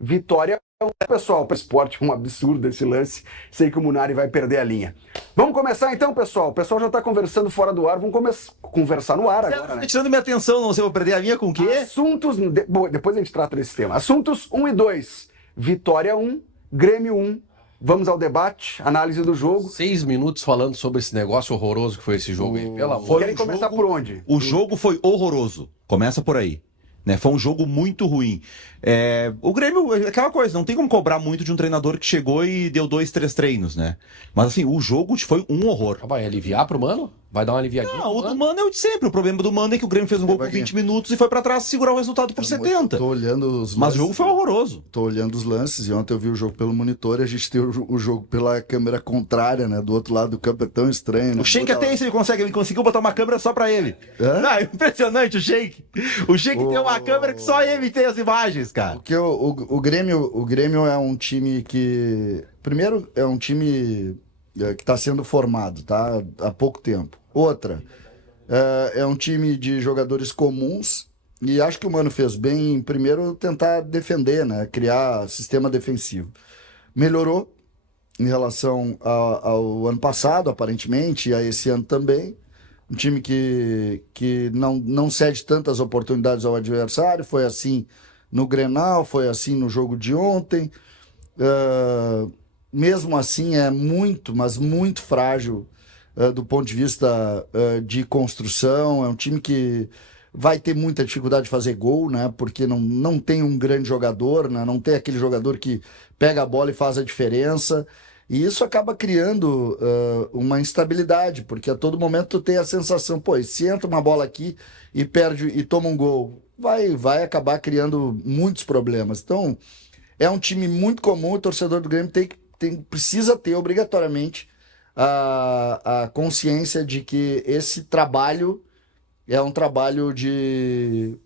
Vitória 1. Pessoal, para o esporte é um absurdo esse lance. Sei que o Munari vai perder a linha. Vamos começar então, pessoal? O pessoal já está conversando fora do ar. Vamos conversar no ar agora, né? Tirando minha atenção, não sei, vou perder a minha com o quê? Assuntos... Depois a gente trata desse tema. Assuntos 1 e 2. Vitória 1, Grêmio 1. Vamos ao debate, análise do jogo. 6 minutos falando sobre esse negócio horroroso que foi esse jogo aí. Pelo amor. Querem começar por onde? O jogo foi horroroso. Começa por aí. Né? Foi um jogo muito ruim. O Grêmio, aquela coisa, não tem como cobrar muito de um treinador que chegou e deu 2, 3 treinos, né? Mas assim, o jogo foi um horror. Vai aliviar pro Mano? Vai dar uma aliviadinha? Não, o do Mano é o de sempre. O problema do Mano é que o Grêmio fez um gol com 20 minutos e foi pra trás segurar o resultado por 70. Tô olhando os lances, mas o jogo foi horroroso. Tô olhando os lances e ontem eu vi o jogo pelo monitor e a gente tem o jogo pela câmera contrária, né? Do outro lado do campo é tão estranho, né? O Sheik até isso ele conseguiu botar uma câmera só pra ele. Não, é impressionante o Sheik. O Sheik tem uma câmera que só ele tem as imagens, cara. Porque o Grêmio é um time que... Primeiro, é um time que está sendo formado, tá? Há pouco tempo. Outra, é um time de jogadores comuns e acho que o Mano fez bem em primeiro tentar defender, né? Criar sistema defensivo. Melhorou em relação ao ano passado, aparentemente, e a esse ano também. Um time que não cede tantas oportunidades ao adversário. Foi assim no Grenal, foi assim no jogo de ontem. Mesmo assim, é muito, mas muito frágil do ponto de vista de construção. É um time que vai ter muita dificuldade de fazer gol, né? Porque não tem um grande jogador, né? Não tem aquele jogador que pega a bola e faz a diferença. E isso acaba criando uma instabilidade, porque a todo momento tu tem a sensação, pô, se entra uma bola aqui e perde e toma um gol, vai acabar criando muitos problemas. Então, é um time muito comum, o torcedor do Grêmio precisa ter obrigatoriamente a consciência de que esse trabalho é um trabalho de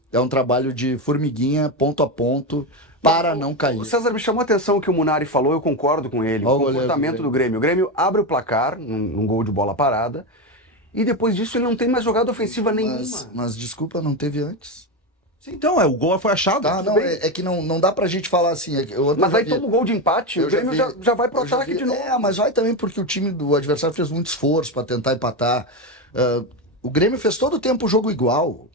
formiguinha, ponto a ponto, para não cair. O César, me chamou a atenção o que o Munari falou, eu concordo com ele. O comportamento do Grêmio. O Grêmio abre o placar, num gol de bola parada, e depois disso ele não tem mais jogada ofensiva nenhuma. Mas desculpa, não teve antes. Então, o gol foi achado. Tá, não, é que não dá pra gente falar assim. Mas aí toma o gol de empate, o Grêmio já vai pro ataque de novo. Mas vai também porque o time do adversário fez muito esforço pra tentar empatar. O Grêmio fez todo o tempo o jogo igual.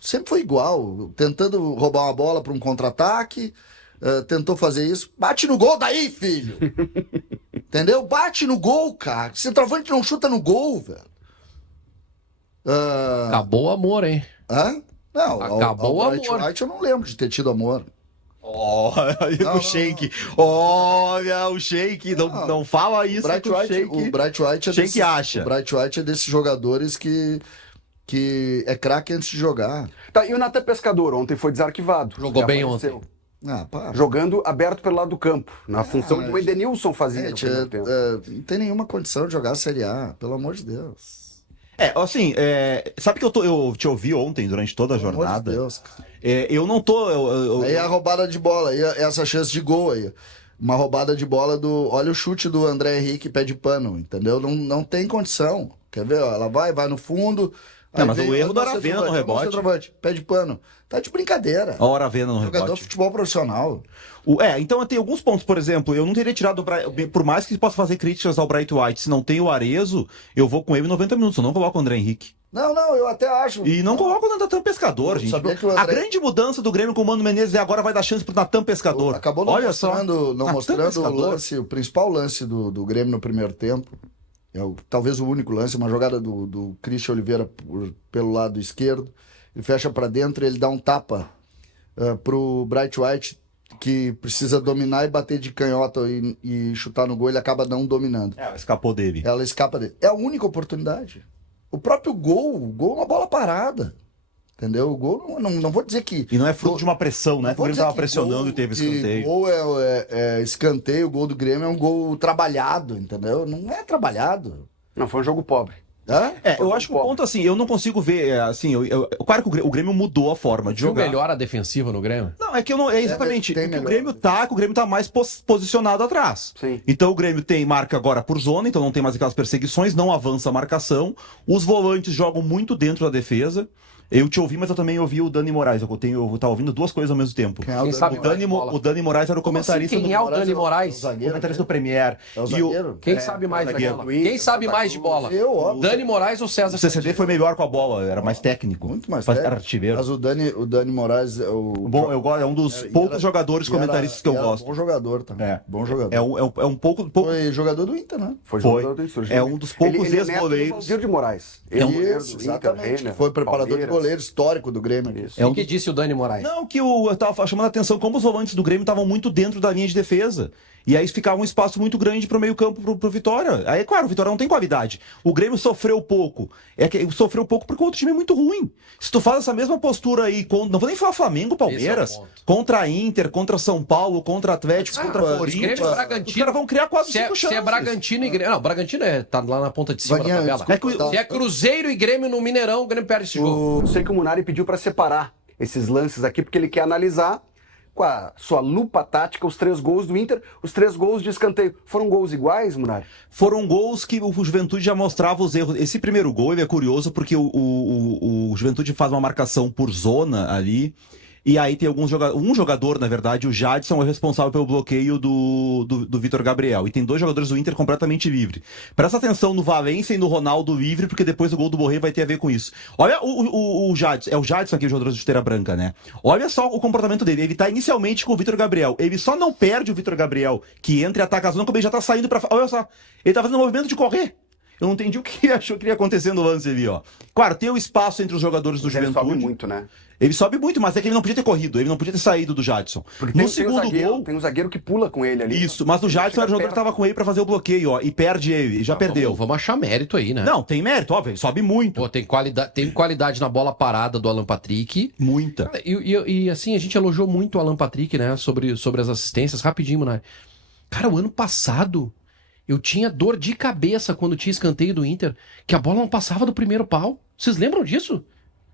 Sempre foi igual. Tentando roubar uma bola pra um contra-ataque. Tentou fazer isso. Bate no gol daí, filho! Entendeu? Bate no gol, cara. Centroavante não chuta no gol, velho. Acabou o amor, hein? Não, acabou o Bright amor. White eu não lembro de ter tido amor. Olha o Sheik. Olha o Sheik. Não fala isso. O Bright White é desses jogadores que é craque antes de jogar. Tá, e o Natan Pescador ontem foi desarquivado. Jogou bem ontem. Jogando aberto pelo lado do campo, na função que o Edenilson fazia no primeiro tempo. Não tem nenhuma condição de jogar a Série A, pelo amor de Deus. Sabe que eu te ouvi ontem, durante toda a jornada? Pelo amor de Deus, cara. Eu não tô... Aí a roubada de bola, aí essa chance de gol aí. Uma roubada de bola olha o chute do André Henrique, pé de pano, entendeu? Não tem condição. Quer ver? Ó, ela vai no fundo... mas o erro do Aravena no rebote. Pé de pano. Tá de brincadeira. A Aravena no rebote. Jogador de futebol profissional. Então tem alguns pontos, por exemplo, eu não teria tirado por mais que possa fazer críticas ao Bright White, se não tem o Arezo, eu vou com ele 90 minutos, eu não coloco o André Henrique. Não, eu até acho. E não coloco o Natan Pescador, gente. A grande mudança do Grêmio com o Mano Menezes é agora vai dar chance pro Natan Pescador. Acabou não mostrando o principal lance do Grêmio no primeiro tempo. Talvez o único lance, uma jogada do Christian Oliveira pelo lado esquerdo. Ele fecha para dentro, ele dá um tapa pro Bright White, que precisa dominar e bater de canhota e chutar no gol, ele acaba não dominando. Ela escapou dele. Ela escapa dele. É a única oportunidade. O próprio gol é uma bola parada. Entendeu? O gol, não vou dizer que... E não é fruto de uma pressão, né? O Grêmio estava pressionando e teve escanteio. O gol é escanteio, o gol do Grêmio é um gol trabalhado, entendeu? Não é trabalhado. Não, foi um jogo pobre. Eu acho que o ponto, assim, eu não consigo ver, assim, claro que o Grêmio mudou a forma de jogar. Melhor a defensiva no Grêmio? Não, é que eu não, exatamente, que o Grêmio tá mais posicionado atrás. Sim. Então o Grêmio tem marca agora por zona, então não tem mais aquelas perseguições, não avança a marcação, os volantes jogam muito dentro da defesa, Eu te ouvi, mas eu também ouvi o Dani Moraes. Eu tava ouvindo duas coisas ao mesmo tempo. Quem sabe O Dani Moraes era o comentarista quem é o Dani Moraes? comentarista do Premier. É o E zagueiro? Quem sabe mais de zagueiro. bola? Quem sabe mais de bola? Eu, óbvio. Dani Moraes ou César O CCD foi melhor com a bola, era mais técnico. Muito mais Era técnico. artilheiro. Mas o Dani Moraes Bom, é um dos poucos jogadores comentaristas que eu gosto. Bom jogador também. É. Bom jogador. É um pouco. Foi jogador do Inter, né? Foi Foi. jogador do Inter. É um dos poucos Ele é neto do ex-goleiros. Valdir de Moraes. Ele é goleiro do Isso, Inter, exatamente. Renner, Foi preparador Palmeiras. de goleiro histórico do Grêmio. Isso. O que disse o Dani Moraes? Não, eu tava chamando a atenção como os volantes do Grêmio estavam muito dentro da linha de defesa. E aí ficava um espaço muito grande pro meio-campo pro Vitória. Aí, claro, o Vitória não tem qualidade. O Grêmio sofreu pouco. Sofreu pouco porque o outro time é muito ruim. Se tu faz essa mesma postura aí, não vou nem falar Flamengo, Palmeiras, Esse é o ponto. contra a Inter, contra São Paulo, contra Atlético, contra Corinthians, Grêmio e os Bragantino. caras vão criar quase Se 5 é chances. Bragantino e Grêmio. Não, Bragantino tá lá na ponta de cima Vaguinha, da tabela. desculpa, Se é Cruzeiro e Grêmio no Mineirão, o Grêmio perde esse jogo. Eu sei que o Munari pediu para separar esses lances aqui, porque ele quer analisar com a sua lupa tática os 3 gols do Inter, os 3 gols de escanteio. Foram gols iguais, Munari? Foram gols que o Juventude já mostrava os erros. Esse primeiro gol ele é curioso porque o Juventude faz uma marcação por zona ali. E aí tem um jogador, na verdade, o Jadson, é responsável pelo bloqueio do Vitor Gabriel. E tem 2 jogadores do Inter completamente livre. Presta atenção no Valência e no Ronaldo livre, porque depois o gol do Borré vai ter a ver com isso. Olha o Jadson, é o Jadson aqui, o jogador de chuteira branca, né? Olha só o comportamento dele. Ele tá inicialmente com o Vitor Gabriel. Ele só não perde o Vitor Gabriel, que entra e ataca a zona, como ele já tá saindo pra... Olha só, ele tá fazendo um movimento de correr. Eu não entendi o que achou que ia acontecer no lance ali, ó. Claro, tem o espaço entre os jogadores do Ele Juventude. sobe muito, né? Ele sobe muito, mas é que ele não podia ter corrido, ele não podia ter saído do Jadson. Porque No segundo gol, tem um zagueiro que pula com ele ali. isso, mas o Jadson era o jogador que tava com ele pra fazer o bloqueio, ó, e perde ele, já perdeu. Vamos achar mérito aí, né? Não, tem mérito, óbvio, ele sobe muito. Pô, tem qualidade na bola parada do Alan Patrick. Muita. E assim, a gente elogiou muito o Alan Patrick, né? Sobre as assistências. Rapidinho, né? Cara, o ano passado, eu tinha dor de cabeça quando tinha escanteio do Inter, que a bola não passava do primeiro pau. Vocês lembram disso?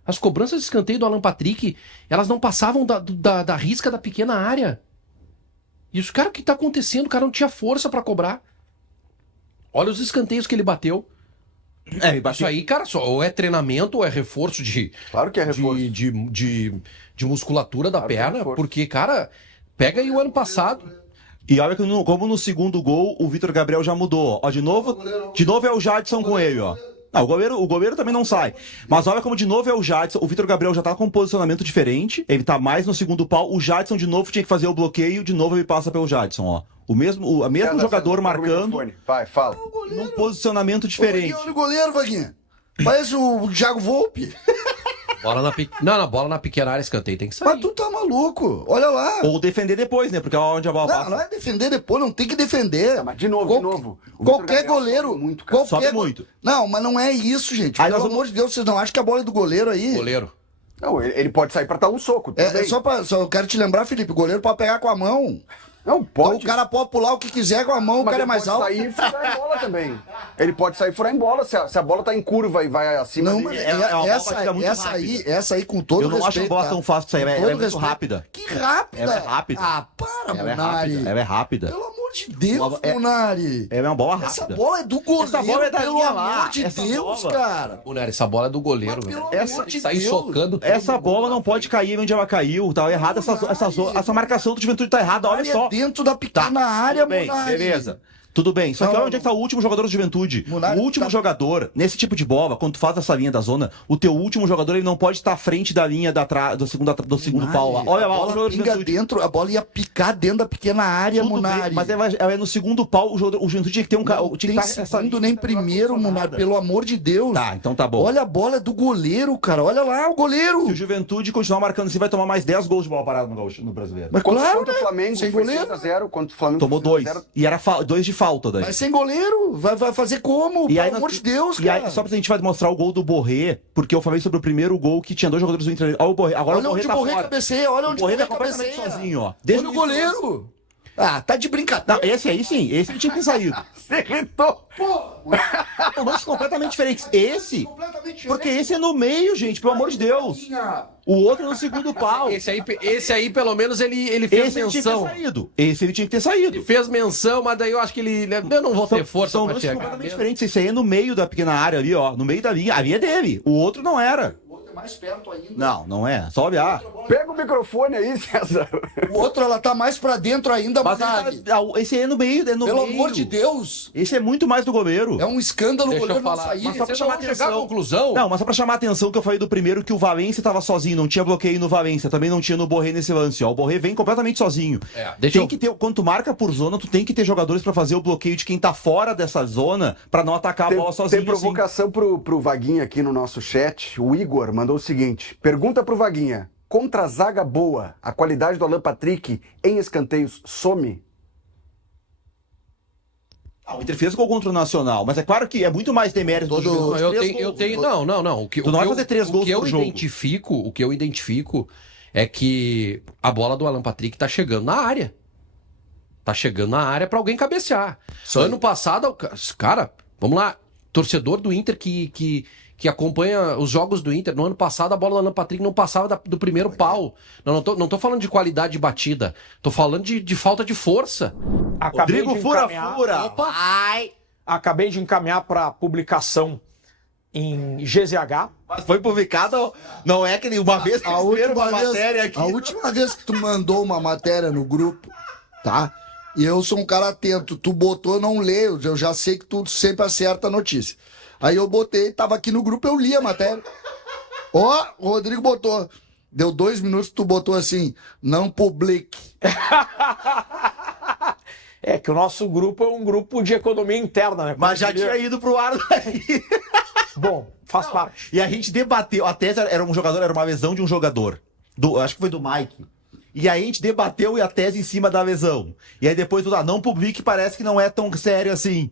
As cobranças de escanteio do Alan Patrick, elas não passavam da risca da pequena área. E os caras, o que tá acontecendo? O cara não tinha força pra cobrar. Olha os escanteios que ele bateu. Isso aí, cara, só ou é treinamento ou é reforço Claro que é reforço. de musculatura da Claro que é perna. reforço. Porque, cara, pega aí o ano passado. E olha que como no segundo gol, o Vitor Gabriel já mudou. Ó, de novo é o Jadson com ele, ó. Não, o goleiro também não sai. Mas olha como de novo é o Jadson. O Vitor Gabriel já tá com um posicionamento diferente. Ele tá mais no segundo pau. O Jadson de novo tinha que fazer o bloqueio. De novo ele passa pelo Jadson, ó. O mesmo jogador César, marcando Vai, fala. num posicionamento diferente. Olha o goleiro, Vaguinha. Parece o Thiago Volpe. Bola na pequena área, escanteio, tem que sair. Mas tu tá maluco. Olha lá. Ou defender depois, né? Porque é onde a bola Não, passa. não é defender depois, não tem que defender. Mas de novo. O Vitor Qualquer Gabriel goleiro. sobe muito, cara. Sobe muito. Não, mas não é isso, gente. Aí Pelo nós vamos- amor de Deus, vocês não acham que a bola é do goleiro aí? Goleiro. Não, ele pode sair pra dar um soco. tudo É bem. só eu quero te lembrar, Felipe, o goleiro pode pegar com a mão. Não, Então, pode. o cara pode pular o que quiser com a mão, o Mas cara é ele mais pode alto. sair e furar em bola também. Ele pode sair e furar em bola. Se a bola tá em curva e vai acima Não, dele. mas É uma bola que fica muito essa aí, com todo Eu não acho a respeito. bola tá? tão fácil de sair. Com Ela é todo muito respeito. rápida. Que rápida? Ela é rápida. Ah, para, Ela é Munari. rápida. Ela é rápida. Pelo amor de Deus, É- Munari. É uma bola Essa rápida. bola é do goleiro, Essa bola é da pelo linha amor lá. de Essa Deus, bola- cara. Mulher, essa bola é do goleiro, Mas velho. pelo amor de Sair Deus. socando. Essa bola não pode cair onde ela caiu. Tá errada essa marcação do Juventude tá errada. Olha Área só. dentro da pequena área, Tudo bem, Munari. beleza. Tudo bem, só que Não, olha onde é que tá o último jogador do Juventude. Munari, O último tá- jogador, nesse tipo de bola, quando tu faz essa linha da zona, o teu último jogador ele não pode estar à frente da linha do segundo pau lá. Olha lá, o a bola jogador do pinga Juventude. dentro, a bola ia picar dentro da pequena área, Tudo Munari. bem, mas ela é no segundo pau, o Juventude tinha que ter um cara. Não tem segundo nem primeiro, Munari, pelo amor de Deus. Tá, então tá bom. Olha a bola do goleiro, cara. Olha lá o goleiro. Se o Juventude continuar marcando assim, vai tomar mais 10 gols de bola parada no brasileiro. Mas Contra claro, o né? Flamengo Sem foi goleiro. 6x0. Contra o Flamengo Tomou foi 2. 6x0. E era 2 de falta daí. Mas sem goleiro. Vai fazer como? E aí, Pelo amor de Deus, e cara. aí, só pra gente vai mostrar o gol do Borré, porque eu falei sobre o primeiro gol que tinha 2 jogadores do Inter. Olha o Borré. Agora Olha o Borré onde tá o Borré fora. cabeceia, olha O onde o Borré Borré tá completamente cabeceia. sozinho, ó. Olha o goleiro. Ah, tá de brincadeira. Não, esse aí sim, esse ele tinha que ter saído. Você irritou. São lances completamente diferentes. Esse, porque esse é no meio, gente, pelo amor de Deus. O outro é no segundo pau. Esse aí, pelo menos, ele fez Esse ele tinha que ter menção. saído. Esse ele tinha que ter saído. Ele fez menção, mas daí eu acho que eu não vou ter força São pra lances chegar. completamente diferentes. Esse aí é no meio da pequena área ali, ó. No meio da linha. A linha é dele. O outro não era. mais perto ainda. Não, não é. Só olhar. Pega o microfone aí, César. O outro, ela tá mais pra dentro ainda, Mas Monark. esse aí é no meio, é no Pelo meio. amor de Deus. Esse é muito mais do goleiro. É um escândalo o Deixa eu goleiro não falar. sair. Mas só pra Vocês chamar vão chegar à atenção. conclusão. Não, mas só pra chamar a atenção que eu falei do primeiro que o Valência tava sozinho, não tinha bloqueio no Valência, também não tinha no Borré nesse lance, ó. O Borré vem completamente sozinho. Deixa Que ter, quando tu marca por zona, tu tem que ter jogadores pra fazer o bloqueio de quem tá fora dessa zona pra não atacar a bola sozinho. Tem provocação pro Vaguinha aqui no nosso chat. O Igor mandou o seguinte: pergunta pro Vaguinha: contra a zaga boa, a qualidade do Alan Patrick em escanteios some? O Inter fez gol contra o Nacional, mas é claro que é muito mais demérito do jogador. Eu tenho. Não. Tu não vai fazer 3 gols por jogo. O que eu identifico é que a bola do Alan Patrick tá chegando na área. Tá chegando na área pra alguém cabecear. Ano passado, cara, vamos lá. Torcedor do Inter que acompanha os jogos do Inter, no ano passado a bola do Alan Patrick não passava do primeiro pau. Não tô falando de qualidade de batida, tô falando de falta de força. Rodrigo fura. Opa! Acabei de encaminhar para publicação em GZH. Mas foi publicado, não é que uma vez que eles viram uma matéria aqui. A última vez que tu mandou uma matéria no grupo, tá? E eu sou um cara atento. Tu botou, eu não leio. Eu já sei que tu sempre acerta a notícia. Aí eu botei, tava aqui no grupo, eu li a matéria. Ó, o Rodrigo botou. Deu 2 minutos, tu botou assim, não publique. É que o nosso grupo é um grupo de economia interna, né? Mas já tinha ido pro ar daí. Bom, faz parte. E a gente debateu, a tese era um jogador, era uma lesão de um jogador. Acho que foi do Mike. E aí a gente debateu a tese em cima da lesão. E aí depois tudo, não publique, parece que não é tão sério assim.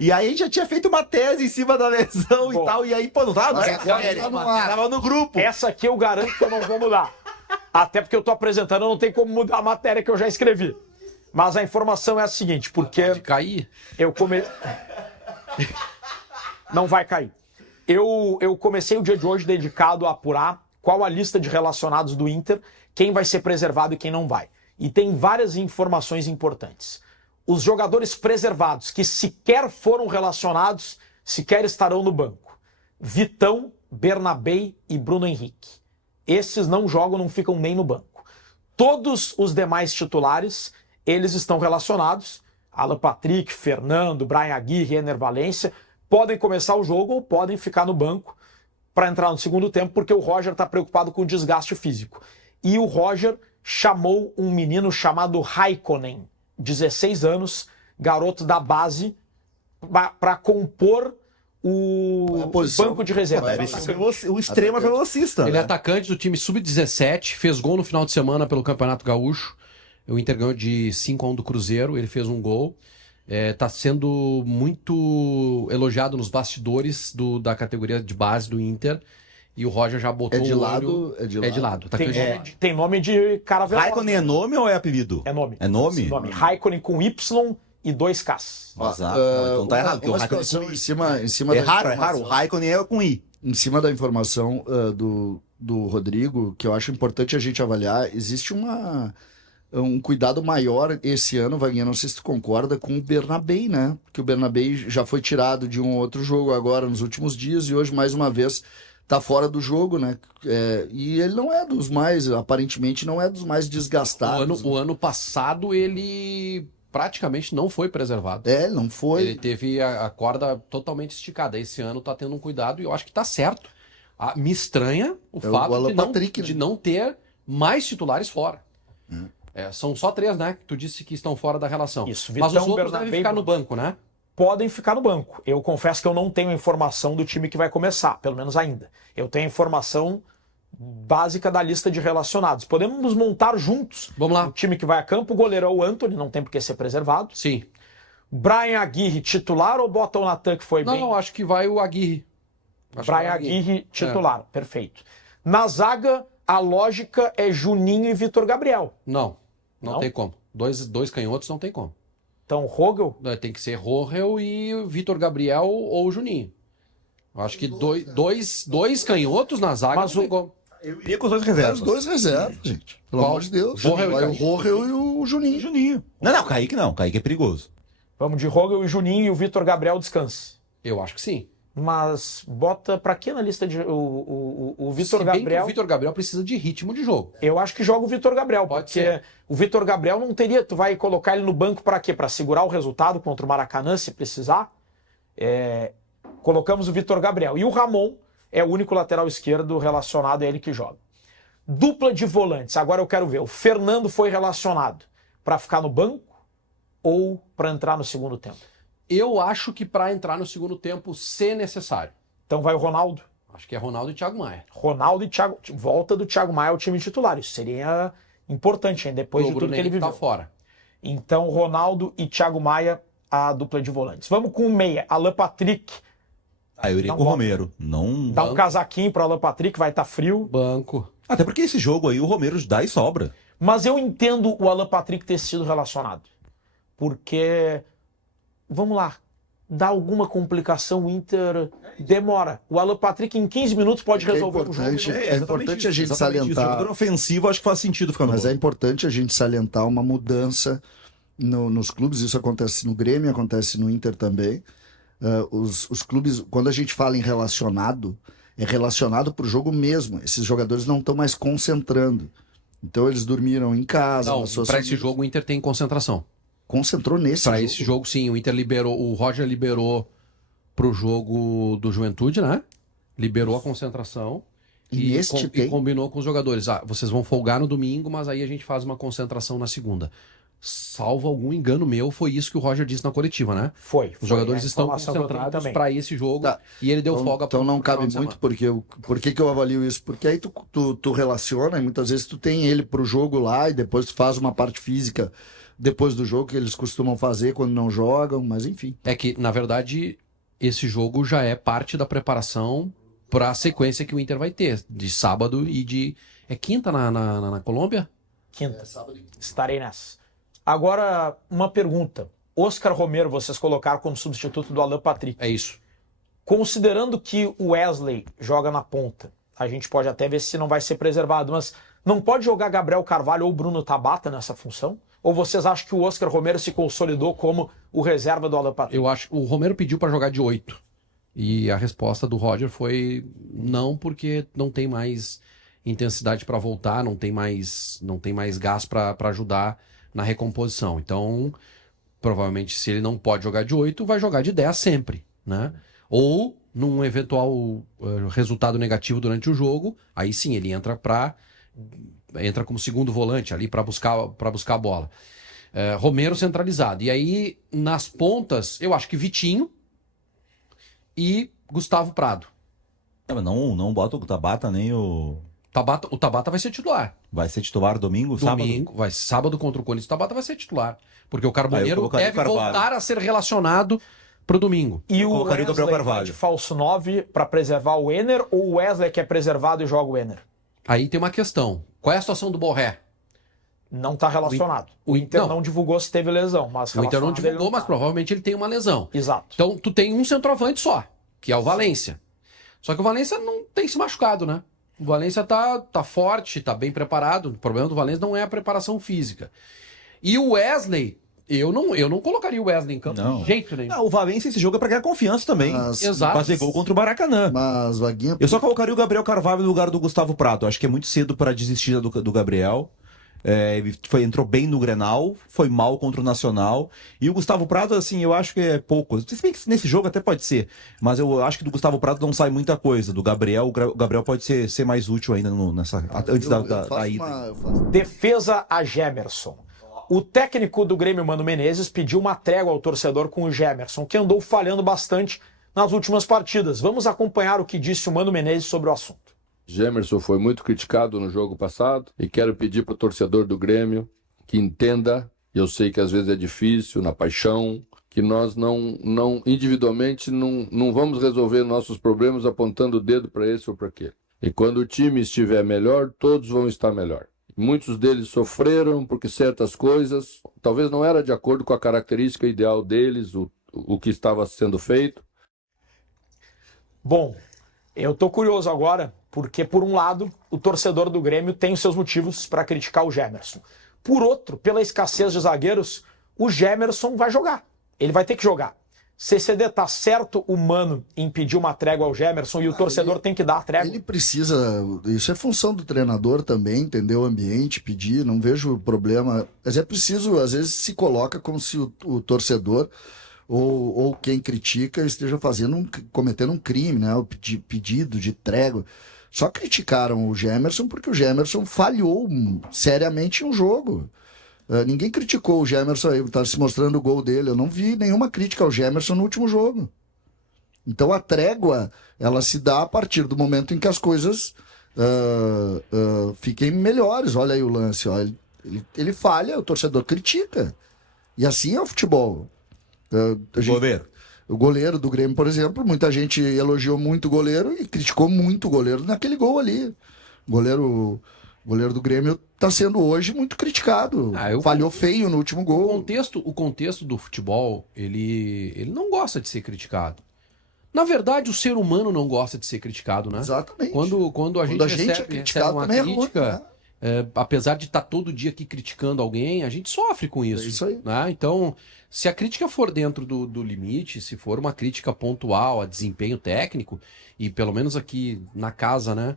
E aí a gente já tinha feito uma tese em cima da lesão e tal. E aí, pô, não tava, tava no grupo. Essa aqui eu garanto que eu não vou mudar. Até porque eu tô apresentando, não tem como mudar a matéria que eu já escrevi. Mas a informação é a seguinte, porque... Pode cair. Não vai cair. Eu comecei o dia de hoje dedicado a apurar qual a lista de relacionados do Inter, quem vai ser preservado e quem não vai. E tem várias informações importantes. Os jogadores preservados que sequer foram relacionados, sequer estarão no banco. Vitão, Bernabei e Bruno Henrique. Esses não jogam, não ficam nem no banco. Todos os demais titulares, eles estão relacionados. Alan Patrick, Fernando, Brian Aguirre, Ener Valencia, podem começar o jogo ou podem ficar no banco para entrar no segundo tempo, porque o Roger está preocupado com o desgaste físico. E o Roger chamou um menino chamado Raikkonen, 16 anos, garoto da base, para compor o banco de reserva. O extremo velocista. Ele é atacante do time sub-17, fez gol no final de semana pelo Campeonato Gaúcho. O Inter ganhou de 5-1 do Cruzeiro, ele fez um gol. Tá sendo muito elogiado nos bastidores da categoria de base do Inter. E o Roger já botou É de o lado? olho... É de lado. Tem nome de cara veloz. Raikkonen é nome ou é apelido? É nome. É nome? Raikkonen com Y e 2 Ks. Exato. Então tá errado. Uma situação em cima É raro. O Raikkonen é com I. Em cima da informação do Rodrigo, que eu acho importante a gente avaliar, existe um cuidado maior esse ano, Vaguinha, não sei se tu concorda, com o Bernabei, né? Porque o Bernabei já foi tirado de um outro jogo agora nos últimos dias e hoje, mais uma vez, tá fora do jogo, né? E ele não é dos mais, aparentemente, não é dos mais desgastados. O ano passado ele praticamente não foi preservado. Não foi. Ele teve a corda totalmente esticada. Esse ano tá tendo um cuidado e eu acho que tá certo. Me estranha o fato de não ter mais titulares fora. São só 3, né? Que tu disse que estão fora da relação. Isso, Mas Vitão, os outros Bernabei, devem ficar no banco, né? Podem ficar no banco. Eu confesso que eu não tenho informação do time que vai começar, pelo menos ainda. Eu tenho informação básica da lista de relacionados. Podemos montar juntos. Vamos lá. O time que vai a campo, o goleiro é o Antony, não tem por que ser preservado. Sim. Brian Aguirre, titular ou bota o Natan que foi bem? Não, acho que vai o Aguirre. Brian Aguirre, titular. Perfeito. Na zaga, a lógica é Juninho e Vitor Gabriel. Não Não? tem como. Dois canhotos não tem como. Então, Rogel? Tem que ser Rogel e Vitor Gabriel ou Juninho. Acho que dois canhotos na zaga Mas não tem como. Eu iria com os 2 É reservas. os 2 reservas, gente. Pelo amor de Deus. Rogel e Vai o Kaique. Rogel e o Juninho. Juninho. Não, Kaique não. Kaique é perigoso. Vamos de Rogel e Juninho e o Vitor Gabriel descanse. Eu acho que sim. Mas bota pra quê na lista de o Vitor Se bem que Gabriel? o Vitor Gabriel precisa de ritmo de jogo. Eu acho que joga o Vitor Gabriel, Pode porque ser. o Vitor Gabriel não teria. Tu vai colocar ele no banco pra quê? Pra segurar o resultado contra o Maracanã, se precisar? Colocamos o Vitor Gabriel. E o Ramon é o único lateral esquerdo relacionado a ele que joga. Dupla de volantes. Agora eu quero ver. O Fernando foi relacionado pra ficar no banco ou pra entrar no segundo tempo? Eu acho que para entrar no segundo tempo, se necessário. Então vai o Ronaldo. Acho que é Ronaldo e Thiago Maia. Ronaldo e Thiago. Volta do Thiago Maia ao time titular. Isso seria importante, hein? Depois de O tudo Bruno que ele Henrique viveu. tá fora. Então, Ronaldo e Thiago Maia, a dupla de volantes. Vamos com o meia. Alan Patrick. Eu iria Não com o bota. Romero. Não. Dá um casaquinho pro Alan Patrick, vai estar frio. Banco. Até porque esse jogo aí o Romero dá e sobra. Mas eu entendo o Alan Patrick ter sido relacionado. Porque, vamos lá, dá alguma complicação, o Inter demora. O Alan Patrick em 15 minutos pode resolver o jogo. É importante a gente salientar. Jogador ofensivo, acho que faz sentido ficar no Mas banco. é importante a gente salientar uma mudança nos clubes. Isso acontece no Grêmio, acontece no Inter também. Os clubes, quando a gente fala em relacionado, é relacionado para o jogo mesmo. Esses jogadores não estão mais concentrando. Então eles dormiram em casa. Não, nas suas para esse famílias. jogo o Inter tem concentração. Concentrou nesse Para jogo. esse jogo, sim. O Inter liberou, o Roger liberou pro jogo do Juventude, né? Liberou a concentração E este e tem- combinou com os jogadores. Vocês vão folgar no domingo, mas aí a gente faz uma concentração na segunda. Salvo algum engano meu, foi isso que o Roger disse na coletiva, né? Foi. Os jogadores a estão informação que eu tenho concentrados também. para esse jogo Tá. e ele deu Então, folga então pro não cabe final de muito, semana. por que eu avalio isso? Porque aí tu relaciona e muitas vezes tu tem ele pro jogo lá e depois tu faz uma parte física depois do jogo que eles costumam fazer quando não jogam, mas enfim. É que, na verdade, esse jogo já é parte da preparação para a sequência que o Inter vai ter, de sábado e de... É quinta na Colômbia? Quinta. Estarei nessa. Agora, uma pergunta. Oscar Romero, vocês colocaram como substituto do Alan Patrick. É isso. Considerando que o Wesley joga na ponta, a gente pode até ver se não vai ser preservado, mas não pode jogar Gabriel Carvalho ou Bruno Tabata nessa função? Ou vocês acham que o Oscar Romero se consolidou como o reserva do Alan Patrick? Eu acho que o Romero pediu para jogar de 8. E a resposta do Roger foi não, porque não tem mais intensidade para voltar, não tem mais gás para ajudar na recomposição. Então, provavelmente, se ele não pode jogar de 8, vai jogar de 10 sempre, né? Ou, num eventual resultado negativo durante o jogo, aí sim, ele entra como segundo volante ali para buscar a bola. Romero centralizado. E aí, nas pontas, eu acho que Vitinho e Gustavo Prado. Mas não bota o Tabata nem o Tabata vai ser titular. Vai ser titular domingo, sábado? Sábado contra o Corinthians, o Tabata vai ser titular. Porque o Carboneiro colocaria deve o Carvalho. voltar a ser relacionado pro domingo. E o colocaria o Gabriel Wesley Carvalho. vai de falso 9 para preservar o Ener, ou o Wesley que é preservado e joga o Ener? Aí tem uma questão. Qual é a situação do Borré? Não está relacionado. o O Inter não. não divulgou se teve lesão, mas O Inter não relacionado ele divulgou, mas tá. provavelmente ele tem uma lesão. Exato. Então tu tem um centroavante só, que é o Valência. Só que o Valência não tem se machucado, né? O Valência tá forte, tá bem preparado. O problema do Valência não é a preparação física. E o Wesley, eu não colocaria o Wesley em campo Não. de jeito nenhum. O Valência, esse jogo é pra ganhar confiança também. Exato. Fazer gol contra o Maracanã. Mas, Vaguinha, Eu só colocaria o Gabriel Carvalho no lugar do Gustavo Prado. Acho que é muito cedo para desistir do Gabriel. Ele entrou bem no Grenal, foi mal contra o Nacional. E o Gustavo Prado, assim, eu acho que é pouco. Se bem que nesse jogo até pode ser. Mas eu acho que do Gustavo Prado não sai muita coisa. Do Gabriel, o Gabriel pode ser mais útil ainda antes da ida. Defesa a Gemerson. O técnico do Grêmio, Mano Menezes, pediu uma trégua ao torcedor com o Gemerson, que andou falhando bastante nas últimas partidas. Vamos acompanhar o que disse o Mano Menezes sobre o assunto. Gemerson foi muito criticado no jogo passado e quero pedir para o torcedor do Grêmio que entenda, e eu sei que às vezes é difícil, na paixão, que nós individualmente não vamos resolver nossos problemas apontando o dedo para esse ou para aquele. E quando o time estiver melhor, todos vão estar melhor. Muitos deles sofreram porque certas coisas talvez não era de acordo com a característica ideal deles, o que estava sendo feito. Bom, eu tô curioso agora, porque por um lado, o torcedor do Grêmio tem os seus motivos para criticar o Gemerson. Por outro, pela escassez de zagueiros, o Gemerson vai jogar. Ele vai ter que jogar. CCD, tá certo o Mano em pedir uma trégua ao Gemerson e o torcedor tem que dar a trégua? Ele precisa, isso é função do treinador também, entender o ambiente, pedir, não vejo problema. Mas é preciso, às vezes se coloca como se o torcedor ou quem critica esteja cometendo um crime, né? O pedido de trégua. Só criticaram o Gemerson porque o Gemerson falhou seriamente em um jogo. Ninguém criticou o Gemerson aí, tá se mostrando o gol dele. Eu não vi nenhuma crítica ao Gemerson no último jogo. Então a trégua, ela se dá a partir do momento em que as coisas fiquem melhores. Olha aí o lance, ó. Ele falha, o torcedor critica. E assim é o futebol. Goleiro. O goleiro do Grêmio, por exemplo, muita gente elogiou muito o goleiro e criticou muito o goleiro naquele gol ali. O goleiro do Grêmio está sendo hoje muito criticado. Falhou feio no último gol. O contexto do futebol, ele não gosta de ser criticado. Na verdade, o ser humano não gosta de ser criticado, né? Exatamente. Quando a gente recebe uma crítica, é ruim, né? apesar de estar todo dia aqui criticando alguém, a gente sofre com isso. É isso aí. Né? Então, se a crítica for dentro do limite, se for uma crítica pontual a desempenho técnico, e pelo menos aqui na casa, né?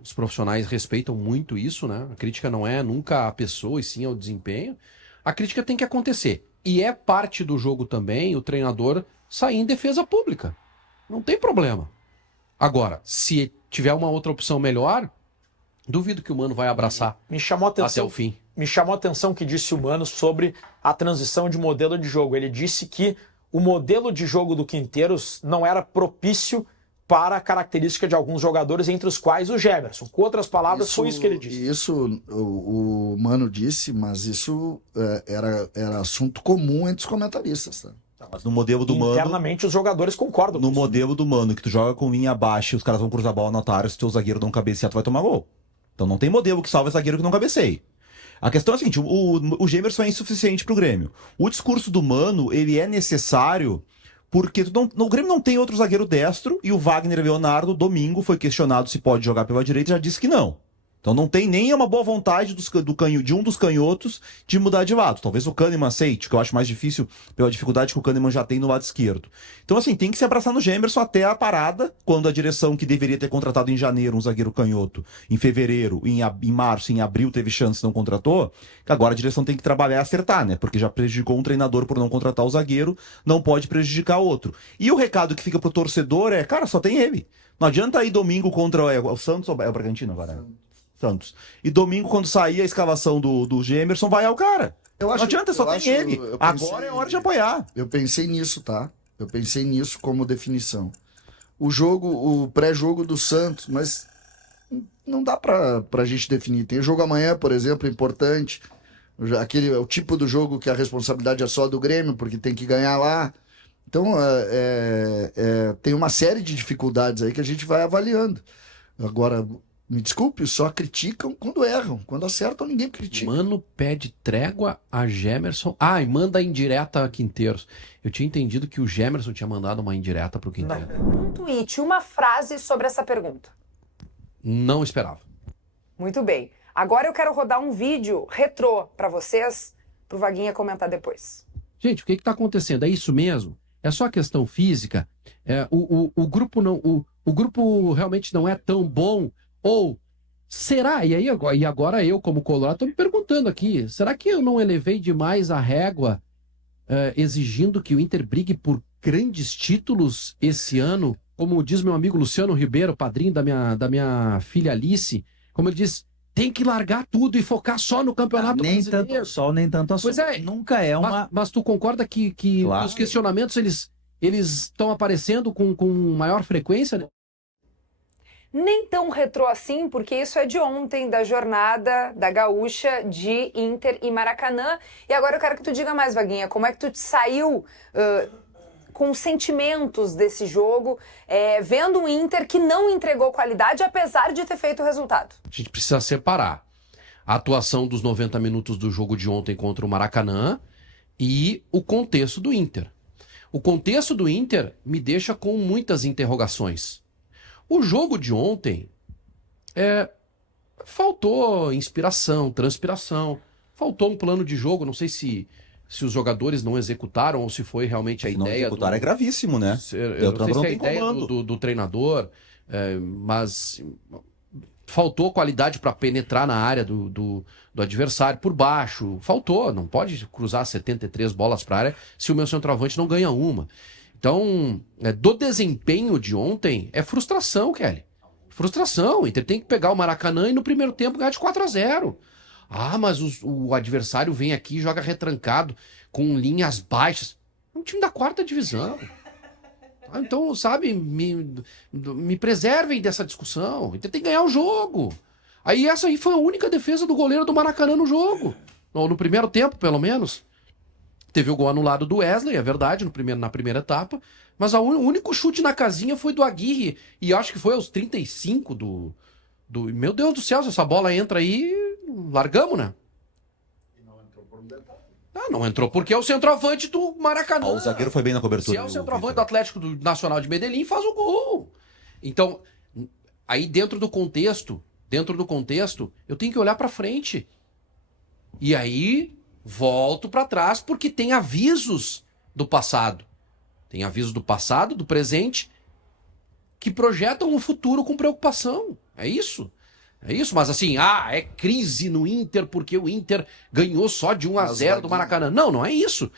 Os profissionais respeitam muito isso, né? A crítica não é nunca a pessoa, e sim ao desempenho. A crítica tem que acontecer. E é parte do jogo também o treinador sair em defesa pública. Não tem problema. Agora, se tiver uma outra opção melhor, duvido que o Mano vai abraçar Me chamou a atenção, até o fim. Me chamou a atenção o que disse o Mano sobre a transição de modelo de jogo. Ele disse que o modelo de jogo do Quinteiros não era propício para a característica de alguns jogadores, entre os quais o Gemerson. Com outras palavras, foi isso que ele disse. Isso o Mano disse, mas isso era assunto comum entre os comentaristas. Tá? Mas no modelo do Mano... Internamente os jogadores concordam. No modelo do Mano, que tu joga com linha abaixo e os caras vão cruzar a bola na tua área, se teu zagueiro não cabecear, tu vai tomar gol. Então não tem modelo que salve zagueiro que não cabeceie. A questão é a seguinte, o Gemerson é insuficiente pro Grêmio. O discurso do Mano, ele é necessário porque o Grêmio não tem outro zagueiro destro e o Wagner Leonardo, domingo, foi questionado se pode jogar pela direita e já disse que não. Então não tem nem uma boa vontade de um dos canhotos de mudar de lado. Talvez o Kahneman aceite, que eu acho mais difícil pela dificuldade que o Kahneman já tem no lado esquerdo. Então assim, tem que se abraçar no Gemerson até a parada, quando a direção que deveria ter contratado em janeiro um zagueiro canhoto, em fevereiro, em março, em abril teve chance e não contratou, que agora a direção tem que trabalhar e acertar, né? Porque já prejudicou um treinador por não contratar o zagueiro, não pode prejudicar outro. E o recado que fica pro torcedor é, cara, só tem ele. Não adianta ir domingo contra o Santos ou é o Bragantino agora? Santos. E domingo, quando sair a escalação do Gemerson, vai ao cara. Não adianta, só tem ele. Agora é hora de apoiar. Eu pensei nisso, tá? Eu pensei nisso como definição. O pré-jogo do Santos, mas não dá pra gente definir. Tem jogo amanhã, por exemplo, importante. O tipo do jogo que a responsabilidade é só do Grêmio, porque tem que ganhar lá. Então, tem uma série de dificuldades aí que a gente vai avaliando. Agora... Me desculpe, só criticam quando erram. Quando acertam, ninguém critica. Mano pede trégua a Gemerson. E manda indireta a Quinteiros. Eu tinha entendido que o Gemerson tinha mandado uma indireta pro Quinteiros. Um tweet, uma frase sobre essa pergunta. Não esperava. Muito bem. Agora eu quero rodar um vídeo retrô pra vocês, pro Vaguinha comentar depois. Gente, o que tá acontecendo? É isso mesmo? É só questão física? O grupo não, o grupo realmente não é tão bom? Ou será? E agora eu, como colorado, estou me perguntando aqui, será que eu não elevei demais a régua exigindo que o Inter brigue por grandes títulos esse ano? Como diz meu amigo Luciano Ribeiro, padrinho da minha filha Alice, como ele diz, tem que largar tudo e focar só no campeonato nem brasileiro. Tanto ao sol, nem tanto ao sol. Pois é. Nunca é uma... Mas tu concorda que Claro. Os questionamentos, eles estão aparecendo com maior frequência, né? Nem tão retrô assim, porque isso é de ontem, da jornada da Gaúcha de Inter e Maracanã. E agora eu quero que tu diga mais, Vaguinha, como é que tu te saiu com os sentimentos desse jogo, vendo um Inter que não entregou qualidade, apesar de ter feito o resultado? A gente precisa separar a atuação dos 90 minutos do jogo de ontem contra o Maracanã e o contexto do Inter. O contexto do Inter me deixa com muitas interrogações. O jogo de ontem faltou inspiração, transpiração, faltou um plano de jogo, não sei se se os jogadores não executaram ou se foi realmente a Se não ideia. executar é gravíssimo, né? Eu não sei se é a ideia do treinador, mas faltou qualidade para penetrar na área do adversário por baixo. Faltou, não pode cruzar 73 bolas para a área se o meu centroavante não ganha uma. Então, do desempenho de ontem, é frustração, Kelly. Frustração. O Inter tem que pegar o Maracanã e no primeiro tempo ganhar de 4-0. Ah, mas o adversário vem aqui e joga retrancado, com linhas baixas. É um time da 4ª divisão. Então, sabe, me preservem dessa discussão. Tem que ganhar o jogo. Aí essa aí foi a única defesa do goleiro do Maracanã no jogo. No primeiro tempo, pelo menos. Teve o gol anulado do Wesley, é verdade, na primeira etapa. Mas o único chute na casinha foi do Aguirre. E acho que foi aos 35 do... Meu Deus do céu, se essa bola entra aí, largamos, né? Não entrou porque é o centroavante do Maracanã. O zagueiro foi bem na cobertura. Se é o centroavante do Atlético Nacional de Medellín, faz o gol. Então, aí dentro do contexto, eu tenho que olhar pra frente. E aí, volto pra trás, porque tem avisos do passado. Tem avisos do passado, do presente, que projetam um futuro com preocupação. É isso. É isso, mas assim, é crise no Inter porque o Inter ganhou só de 1-0 do Maracanã. Não é isso.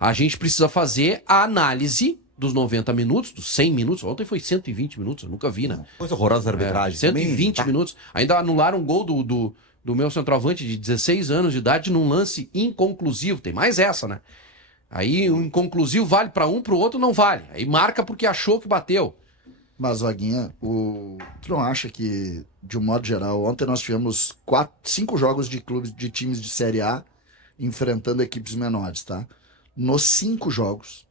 A gente precisa fazer a análise dos 90 minutos, dos 100 minutos. Ontem foi 120 minutos, eu nunca vi, né? Coisa horrorosa da arbitragem. 120 minutos. Ainda anularam um gol do meu centroavante de 16 anos de idade num lance inconclusivo. Tem mais essa, né? Aí o inconclusivo vale para um, pro outro não vale. Aí marca porque achou que bateu. Mas, Vaguinha, tu não acha que, de um modo geral, ontem nós tivemos 5 jogos de clubes, de times de Série A enfrentando equipes menores, tá? Nos 5 jogos,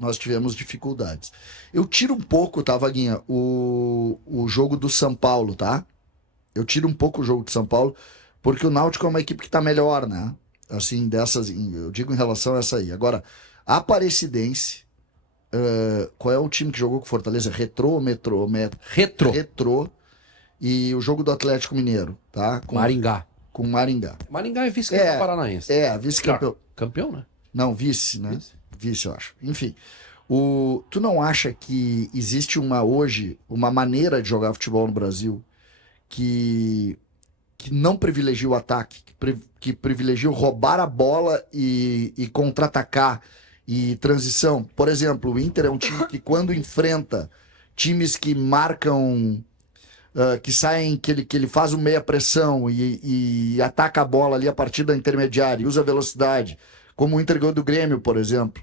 nós tivemos dificuldades. Eu tiro um pouco, tá, Vaguinha, o jogo do São Paulo, tá? Eu tiro um pouco o jogo do São Paulo, porque o Náutico é uma equipe que tá melhor, né? Assim, eu digo em relação a essa aí. Agora, a Aparecidense, qual é o time que jogou com Fortaleza? Retrô ou Metrô? Retrô. E o jogo do Atlético Mineiro, tá? Maringá. Com Maringá. Maringá é vice-campeão paranaense. Vice-campeão. Campeão, né? Não, vice, né? Vice, eu acho. Enfim, tu não acha que existe hoje uma maneira de jogar futebol no Brasil que não privilegia o ataque, que privilegia roubar a bola e contra-atacar e transição? Por exemplo, o Inter é um time que, quando enfrenta times que marcam, que saem, que ele faz o meia pressão e ataca a bola ali a partir da intermediária e usa velocidade, como o Inter ganhou do Grêmio, por exemplo,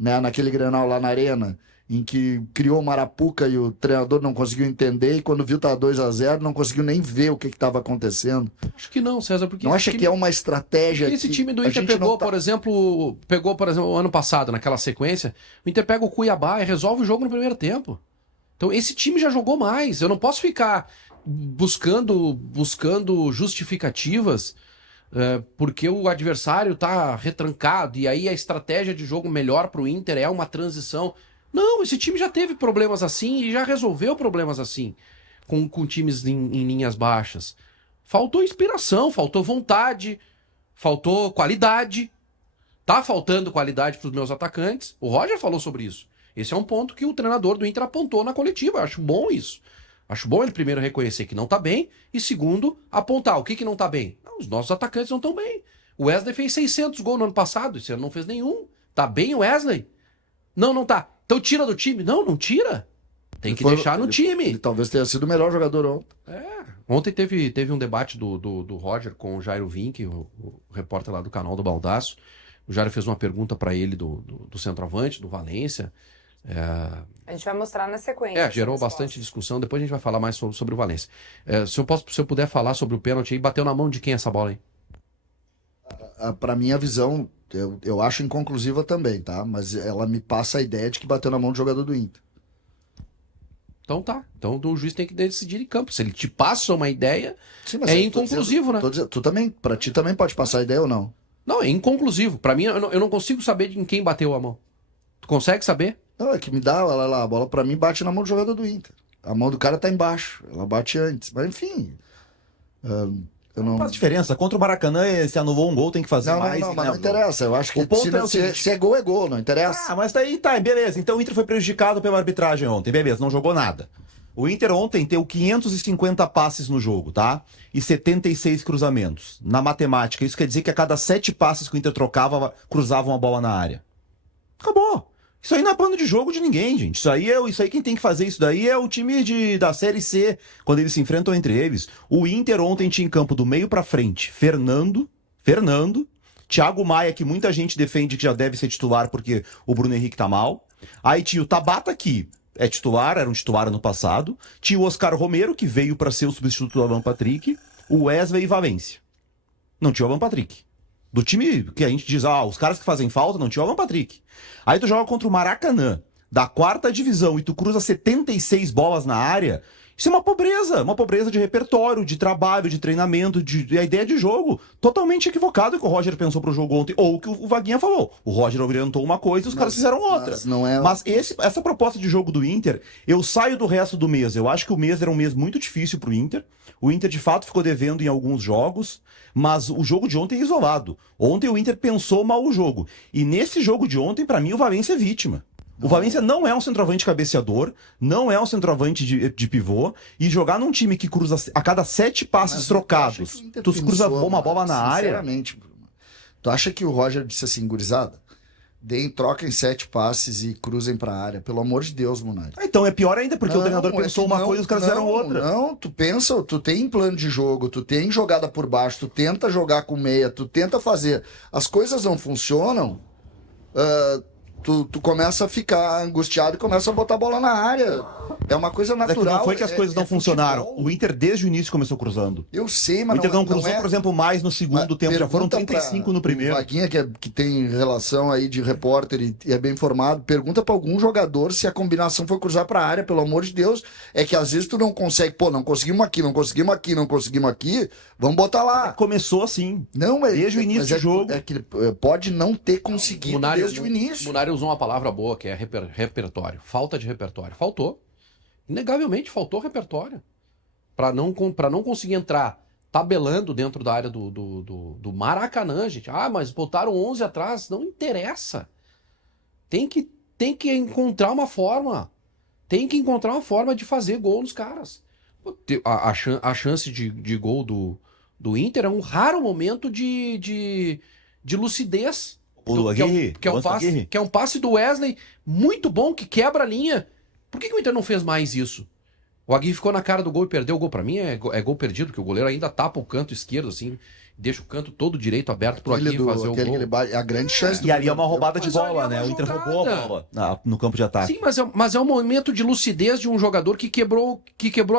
né, naquele Grenal lá na Arena, em que criou uma arapuca e o treinador não conseguiu entender, e quando viu tava 2-0, não conseguiu nem ver o que estava acontecendo. Acho que não, César, porque... Não acha que é uma estratégia... Esse time do Inter pegou, por exemplo, o ano passado, naquela sequência, o Inter pega o Cuiabá e resolve o jogo no primeiro tempo. Então esse time já jogou mais. Eu não posso ficar buscando justificativas porque o adversário tá retrancado e aí a estratégia de jogo melhor pro Inter é uma transição. Não, esse time já teve problemas assim e já resolveu problemas assim com times em linhas baixas. Faltou inspiração, faltou vontade, faltou qualidade. Tá faltando qualidade para os meus atacantes. O Roger falou sobre isso. Esse é um ponto que o treinador do Inter apontou na coletiva. Eu acho bom isso. Acho bom ele primeiro reconhecer que não tá bem e segundo, apontar o que não tá bem. Não, os nossos atacantes não estão bem. O Wesley fez 600 gols no ano passado, esse ano não fez nenhum. Tá bem o Wesley? Não tá. Então tira do time? Não tira. Tem que deixar no time. Ele talvez tenha sido o melhor jogador ontem. Ontem teve um debate do Roger com o Jairo Vink, o repórter lá do canal do Baldaço. O Jairo fez uma pergunta para ele do centroavante, do Valência. A gente vai mostrar na sequência. Gerou bastante discussão. Depois a gente vai falar mais sobre o Valência. Se eu puder falar sobre o pênalti aí, bateu na mão de quem essa bola aí? Para minha visão, eu acho inconclusiva também, tá? Mas ela me passa a ideia de que bateu na mão do jogador do Inter. Então tá. Então o juiz tem que decidir em campo. Se ele te passa uma ideia, sim, mas inconclusivo, né? Tu também, pra ti também pode passar a ideia ou não? Não, é inconclusivo. Pra mim, eu não consigo saber em quem bateu a mão. Tu consegue saber? Não, é que me dá, olha lá, a bola pra mim bate na mão do jogador do Inter. A mão do cara tá embaixo, ela bate antes. Mas enfim, não... Não faz diferença. Contra o Maracanã, se anulou um gol, tem que fazer mais. Mas não interessa. Eu acho que O ponto é o seguinte... se é gol, não interessa. Ah, mas daí tá, beleza. Então o Inter foi prejudicado pela arbitragem ontem, beleza, não jogou nada. O Inter ontem teve 550 passes no jogo, tá? E 76 cruzamentos. Na matemática, isso quer dizer que a cada 7 passes que o Inter trocava, cruzava uma bola na área. Acabou. Isso aí não é plano de jogo de ninguém, gente. Isso aí quem tem que fazer isso daí é o time da Série C, quando eles se enfrentam entre eles. O Inter ontem tinha em campo do meio pra frente Fernando, Thiago Maia, que muita gente defende que já deve ser titular porque o Bruno Henrique tá mal. Aí tinha o Tabata, que é titular, era um titular ano passado. Tinha o Oscar Romero, que veio pra ser o substituto do Alan Patrick. O Wesley e Valência. Não tinha o Alan Patrick. Do time que a gente diz, os caras que fazem falta, não tinha o Alan Patrick. Aí tu joga contra o Maracanã, da 4ª divisão, e tu cruza 76 bolas na área. Isso é uma pobreza de repertório, de trabalho, de treinamento, de a ideia de jogo. Totalmente equivocado o que o Roger pensou pro jogo ontem, ou o que o Vaguinha falou. O Roger orientou uma coisa e os caras fizeram outra. Mas essa proposta de jogo do Inter, eu saio do resto do mês. Eu acho que o mês era um mês muito difícil pro Inter. O Inter, de fato, ficou devendo em alguns jogos, mas o jogo de ontem é isolado. Ontem o Inter pensou mal o jogo. E nesse jogo de ontem, pra mim, o Valência é vítima. O Valência não é um centroavante cabeceador, não é um centroavante de pivô, e jogar num time que cruza a cada 7 passes trocados, tu cruza uma bola na área... Sinceramente, Bruno, tu acha que o Roger disse assim, gurizada, troquem 7 passes e cruzem pra área, pelo amor de Deus, Munari. Então é pior ainda, porque o treinador pensou uma coisa e os caras fizeram outra. Não, tu pensa, tu tem plano de jogo, tu tem jogada por baixo, tu tenta jogar com meia, tu tenta fazer, as coisas não funcionam, tu começa a ficar angustiado e começa a botar a bola na área. É uma coisa natural. Não foi que as coisas não funcionaram. Futebol. O Inter, desde o início, começou cruzando. Eu sei, mas o Inter não cruzou, por exemplo, mais no segundo tempo. Já foram 35 no primeiro. O Vaguinha, que tem relação aí de repórter e é bem informado, pergunta pra algum jogador se a combinação foi cruzar pra área, pelo amor de Deus. É que às vezes tu não consegue, não conseguimos aqui, vamos botar lá. Começou assim. Não, mas desde o início do jogo. É que pode não ter conseguido desde o início. O Munari usou uma palavra boa, que é repertório. Falta de repertório. Faltou. Inegavelmente faltou repertório. Para não conseguir entrar tabelando dentro da área do Maracanã, gente. Mas botaram 11 atrás. Não interessa. Tem que encontrar uma forma. Tem que encontrar uma forma de fazer gol nos caras. A chance de gol do Inter é um raro momento de lucidez. Que é um passe do Wesley muito bom, que quebra a linha. Por que o Inter não fez mais isso? O Aguirre ficou na cara do gol e perdeu o gol. Pra mim é gol perdido, porque o goleiro ainda tapa o canto esquerdo, assim, deixa o canto todo direito aberto pro Aguirre fazer o gol. A grande chance E ali é uma roubada de bola, né? O Inter roubou a bola no campo de ataque. Sim, mas é um momento de lucidez de um jogador que quebrou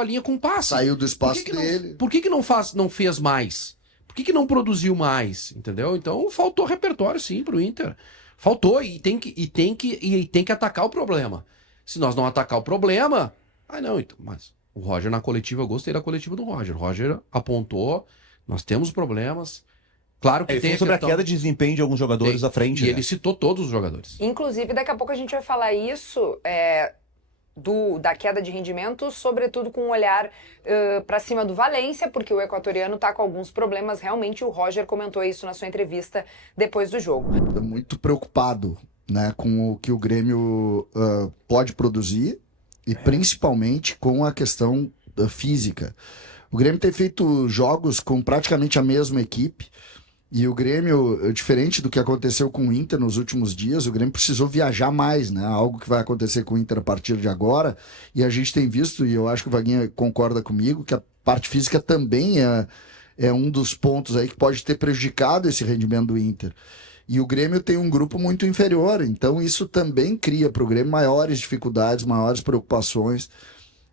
a linha com passe. Saiu do espaço dele. Por que não fez mais? Por que não produziu mais? Entendeu? Então faltou repertório, sim, pro Inter. Faltou e tem que atacar o problema. Se nós não atacar o problema... então, mas o Roger na coletiva, eu gostei da coletiva do Roger. O Roger apontou, nós temos problemas. Claro que tem sobre a queda de desempenho de alguns jogadores à frente. E ele citou todos os jogadores. Inclusive, daqui a pouco a gente vai falar isso... da queda de rendimento, sobretudo com um olhar para cima do Valência, porque o equatoriano está com alguns problemas. Realmente, o Roger comentou isso na sua entrevista depois do jogo. Estou muito preocupado, né, com o que o Grêmio pode produzir e principalmente com a questão física. O Grêmio tem feito jogos com praticamente a mesma equipe. E o Grêmio, diferente do que aconteceu com o Inter nos últimos dias, o Grêmio precisou viajar mais, né? Algo que vai acontecer com o Inter a partir de agora. E a gente tem visto, e eu acho que o Vaguinha concorda comigo, que a parte física também é um dos pontos aí que pode ter prejudicado esse rendimento do Inter. E o Grêmio tem um grupo muito inferior, então isso também cria para o Grêmio maiores dificuldades, maiores preocupações.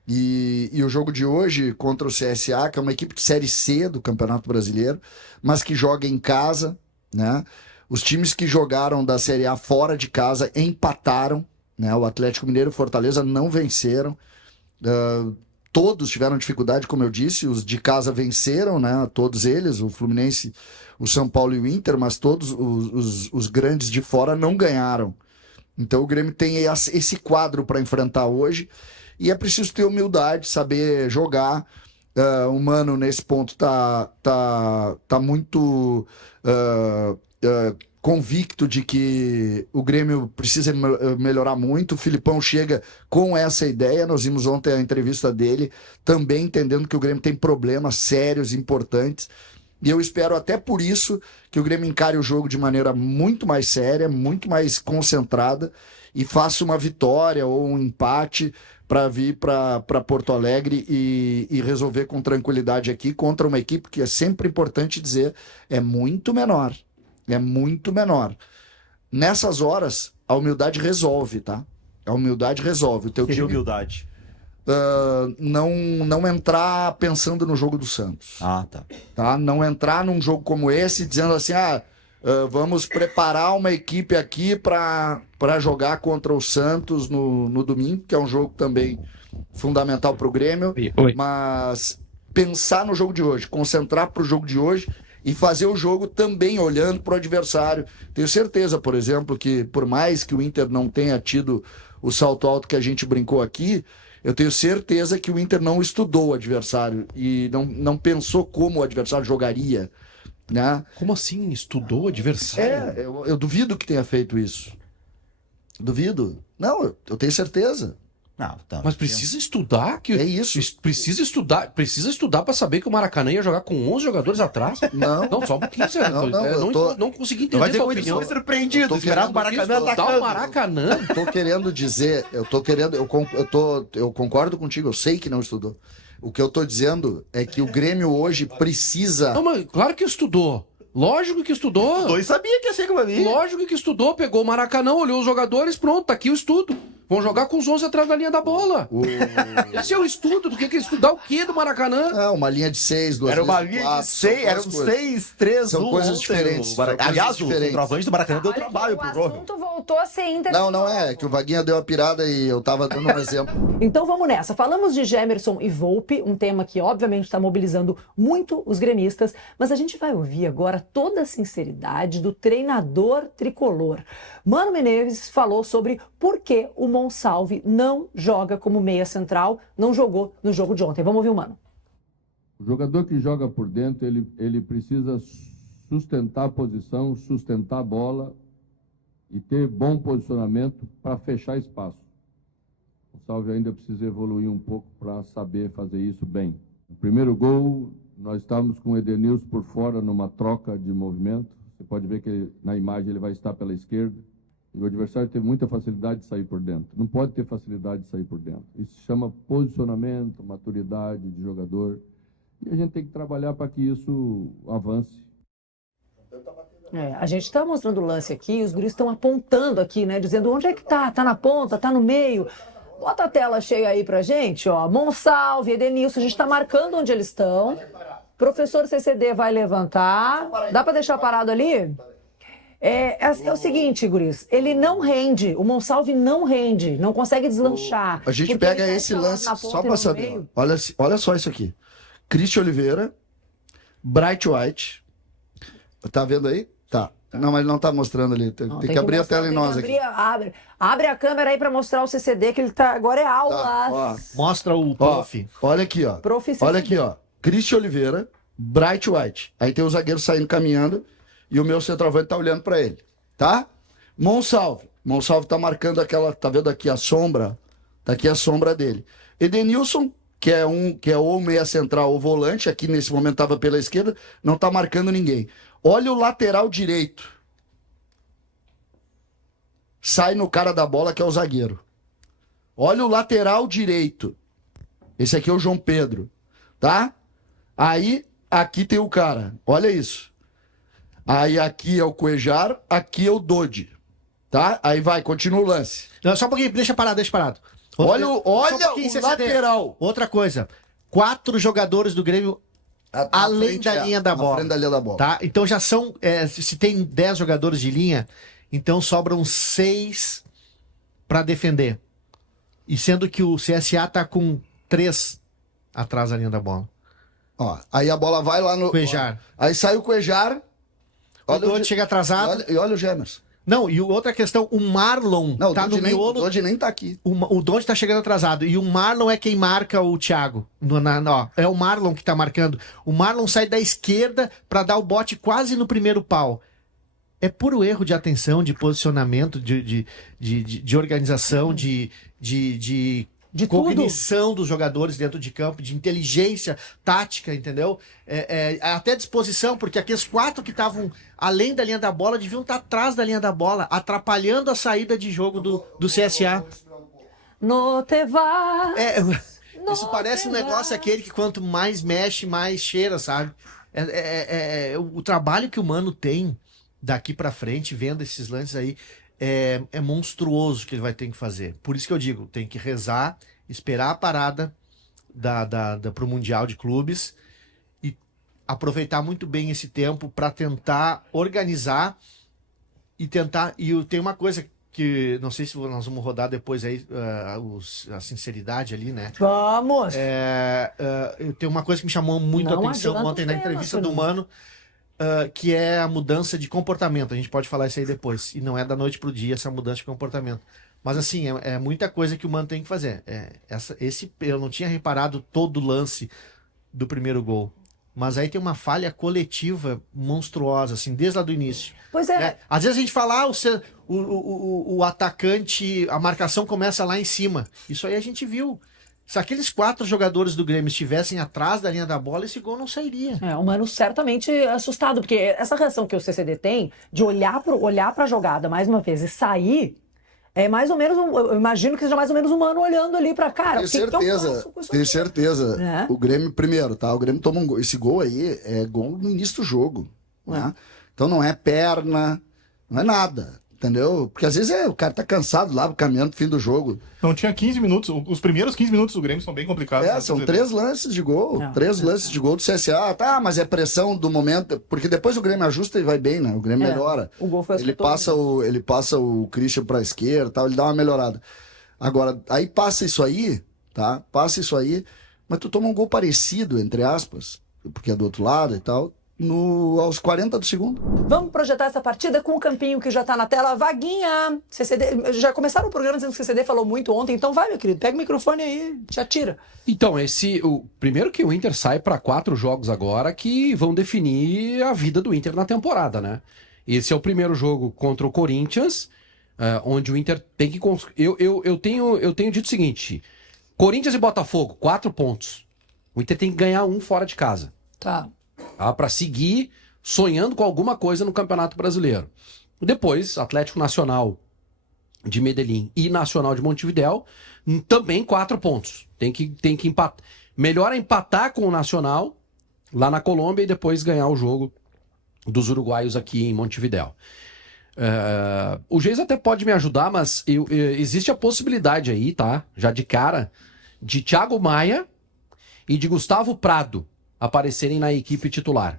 E o jogo de hoje contra o CSA, que é uma equipe de Série C do Campeonato Brasileiro, mas que joga em casa, né? Os times que jogaram da Série A fora de casa empataram, né? O Atlético Mineiro e o Fortaleza não venceram. Todos tiveram dificuldade, como eu disse, os de casa venceram, né? Todos eles, o Fluminense, o São Paulo e o Inter, mas todos os grandes de fora não ganharam. Então o Grêmio tem esse quadro para enfrentar hoje. E é preciso ter humildade, saber jogar o Mano, nesse ponto, tá muito convicto de que o Grêmio precisa melhorar muito. O Filipão chega com essa ideia. Nós vimos ontem a entrevista dele, também entendendo que o Grêmio tem problemas sérios, importantes. E eu espero até por isso que o Grêmio encare o jogo de maneira muito mais séria, muito mais concentrada e faça uma vitória ou um empate para vir para Porto Alegre e resolver com tranquilidade aqui contra uma equipe que é sempre importante dizer, é muito menor. É muito menor. Nessas horas, a humildade resolve, tá? A humildade resolve. O teu time, humildade. não entrar pensando no jogo do Santos. Tá? Não entrar num jogo como esse dizendo assim, vamos preparar uma equipe aqui para jogar contra o Santos no domingo, que é um jogo também fundamental para o Grêmio. Mas pensar no jogo de hoje, concentrar para o jogo de hoje e fazer o jogo também olhando para o adversário. Tenho certeza, por exemplo, que por mais que o Inter não tenha tido o salto alto que a gente brincou aqui, eu tenho certeza que o Inter não estudou o adversário e não pensou como o adversário jogaria. Né? Como assim? Estudou o adversário? Eu duvido que tenha feito isso. Duvido. Não, eu tenho certeza. Não, tá. Mas precisa estudar? É isso. Precisa estudar para saber que o Maracanã ia jogar com 11 jogadores atrás? Não. Só um pouquinho, Sérgio. Não consegui entender Vai ter a tua muito opinião. surpreendido. Esperar o Maracanã Estudar o Maracanã? Eu tô querendo dizer, eu concordo contigo, eu sei que não estudou. O que eu tô dizendo é que o Grêmio hoje precisa... Não, mas claro que estudou. Lógico que estudou. E sabia que ia ser como a mim. Lógico que estudou, pegou o Maracanã, olhou os jogadores, pronto, tá aqui o estudo. Vão jogar com os 11 atrás da linha da bola. Esse é o estudo. Tu quer estudar o quê do Maracanã? Uma linha de 6, 2 Era uma linha de 6, eram 6, 3, 1. São coisas diferentes. Aliás, o centroavante do Maracanã deu trabalho pro Robin. O assunto voltou a ser Inter. Não é que o Vaguinha deu a pirada e eu tava dando um exemplo. Então vamos nessa. Falamos de Gemerson e Volpi, um tema que obviamente está mobilizando muito os gremistas, mas a gente vai ouvir agora toda a sinceridade do treinador tricolor. Mano Menezes falou sobre por que o Monsalve não joga como meia central, não jogou no jogo de ontem. Vamos ouvir o Mano. O jogador que joga por dentro, ele precisa sustentar a posição, sustentar a bola e ter bom posicionamento para fechar espaço. O Salve ainda precisa evoluir um pouco para saber fazer isso bem. No primeiro gol, nós estávamos com o Edenilson por fora numa troca de movimento. Você pode ver que na imagem ele vai estar pela esquerda. E o adversário tem muita facilidade de sair por dentro. Não pode ter facilidade de sair por dentro. Isso se chama posicionamento, maturidade de jogador. E a gente tem que trabalhar para que isso avance. A gente está mostrando o lance aqui, os guris estão apontando aqui, né? Dizendo onde é que tá? Tá na ponta, tá no meio. Bota a tela cheia aí pra gente, ó. Monsalve, Edenilson, a gente tá marcando onde eles estão. Professor CCD vai levantar. Dá para deixar parado ali? É o seguinte, guris, ele não rende, o Monsalve não rende, não consegue deslanchar. A gente pega esse lance, só para saber, olha só isso aqui. Cristian Oliveira, Bright White, tá vendo aí? Tá. Não, mas ele não tá mostrando ali, tem que abrir a tela em nós aqui. Abre a câmera aí para mostrar o CCD, que ele tá, agora é aula. Tá, mostra o prof. Olha aqui, ó. Olha aqui, ó. Cristian Oliveira, Bright White. Aí tem o zagueiro saindo caminhando. E o meu centroavante tá olhando para ele, tá? Monsalve tá marcando aquela, tá vendo aqui a sombra? Tá aqui a sombra dele. Edenilson, que é ou meia central ou volante, aqui nesse momento tava pela esquerda, não tá marcando ninguém. Olha o lateral direito. Sai no cara da bola, que é o zagueiro. Olha o lateral direito. Esse aqui é o João Pedro, tá? Aí, aqui tem o cara. Olha isso. Aí aqui é o Cuejar, aqui é o Dodi, tá? Aí vai, continua o lance. Não, só um pouquinho, deixa parado. Olha o lateral. Outra coisa, 4 jogadores do Grêmio além da linha da bola. Frente da linha da bola. Tá? Então já são, se tem 10 jogadores de linha, então sobram 6 para defender. E sendo que o CSA tá com 3 atrás da linha da bola. Ó, aí a bola vai lá no... Cuejar. Aí sai o Cuejar... O Dodi chega atrasado. E olha o Gemerson. Não, e outra questão, o Marlon Não, tá no miolo. O Dodge nem tá aqui. O Donde tá chegando atrasado. E o Marlon é quem marca o Thiago. É o Marlon que tá marcando. O Marlon sai da esquerda pra dar o bote quase no primeiro pau. É puro erro de atenção, de posicionamento, de organização, de cognição dos jogadores dentro de campo, de inteligência tática, entendeu? Até disposição, porque aqueles 4 que estavam além da linha da bola deviam estar atrás da linha da bola, atrapalhando a saída de jogo do CSA. No te vas. Isso parece um negócio aquele que quanto mais mexe, mais cheira, sabe? O trabalho que o Mano tem daqui pra frente, vendo esses lances aí, é monstruoso que ele vai ter que fazer. Por isso que eu digo, tem que rezar, esperar a parada pro Mundial de Clubes e aproveitar muito bem esse tempo para tentar organizar e tentar... E tem uma coisa que, não sei se nós vamos rodar depois aí, a sinceridade ali, né? Vamos! Tem uma coisa que me chamou muito a atenção ontem na entrevista do Mano, que é a mudança de comportamento. A gente pode falar isso aí depois. E não é da noite pro dia essa mudança de comportamento. Mas assim, é muita coisa que o Mano tem que fazer. Eu não tinha reparado todo o lance do primeiro gol. Mas aí tem uma falha coletiva monstruosa, assim, desde lá do início. Pois é. Às vezes a gente fala, o atacante, a marcação começa lá em cima. Isso aí a gente viu. Se aqueles 4 jogadores do Grêmio estivessem atrás da linha da bola, esse gol não sairia. O Mano certamente assustado, porque essa reação que o CCD tem de olhar para a jogada mais uma vez e sair, é mais ou menos, eu imagino que seja mais ou menos o Mano olhando ali para cara. Tenho certeza. O Grêmio, primeiro, tá? O Grêmio toma um gol. Esse gol aí é gol no início do jogo. Né? Então não é perna, não é nada. Entendeu? Porque às vezes o cara tá cansado lá, caminhando pro fim do jogo. Não tinha 15 minutos. Os primeiros 15 minutos do Grêmio são bem complicados. São 3 lances de gol. 3 lances de gol do CSA. Tá, mas é pressão do momento. Porque depois o Grêmio ajusta e vai bem, né? O Grêmio melhora. O gol foi ele passa o Christian pra esquerda, tal, ele dá uma melhorada. Agora, aí passa isso aí, tá? Passa isso aí, mas tu toma um gol parecido, entre aspas, porque é do outro lado e tal, aos 40 do segundo. Vamos projetar essa partida com o campinho que já tá na tela. Vaguinha, CCD, já começaram o programa dizendo que o CCD falou muito ontem, então vai, meu querido, pega o microfone aí, te atira. Então, primeiro que o Inter sai para 4 jogos agora que vão definir a vida do Inter na temporada, né? Esse é o primeiro jogo contra o Corinthians, onde o Inter tem que... Eu tenho dito o seguinte, Corinthians e Botafogo, 4 pontos. O Inter tem que ganhar 1 fora de casa. Tá. Para seguir sonhando com alguma coisa no Campeonato Brasileiro. Depois, Atlético Nacional de Medellín e Nacional de Montevidéu, também 4 pontos. Tem que empatar. Melhor é empatar com o Nacional lá na Colômbia e depois ganhar o jogo dos uruguaios aqui em Montevidéu. O Geis até pode me ajudar, mas existe a possibilidade aí, tá? Já de cara, de Thiago Maia e de Gustavo Prado aparecerem na equipe titular.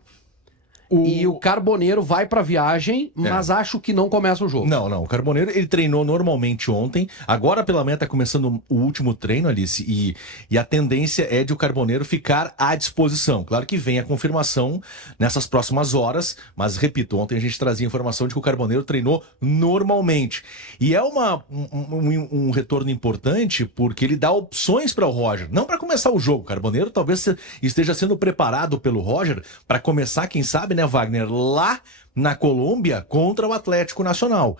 E o Carboneiro vai pra viagem, mas acho que não começa o jogo. Não. O Carboneiro, ele treinou normalmente ontem. Agora, pela manhã, tá começando o último treino, Alice. E a tendência é de o Carboneiro ficar à disposição. Claro que vem a confirmação nessas próximas horas. Mas, repito, ontem a gente trazia informação de que o Carboneiro treinou normalmente. E é um retorno importante porque ele dá opções para o Roger. Não para começar o jogo. O Carboneiro talvez esteja sendo preparado pelo Roger para começar, quem sabe, né, Wagner, lá na Colômbia contra o Atlético Nacional.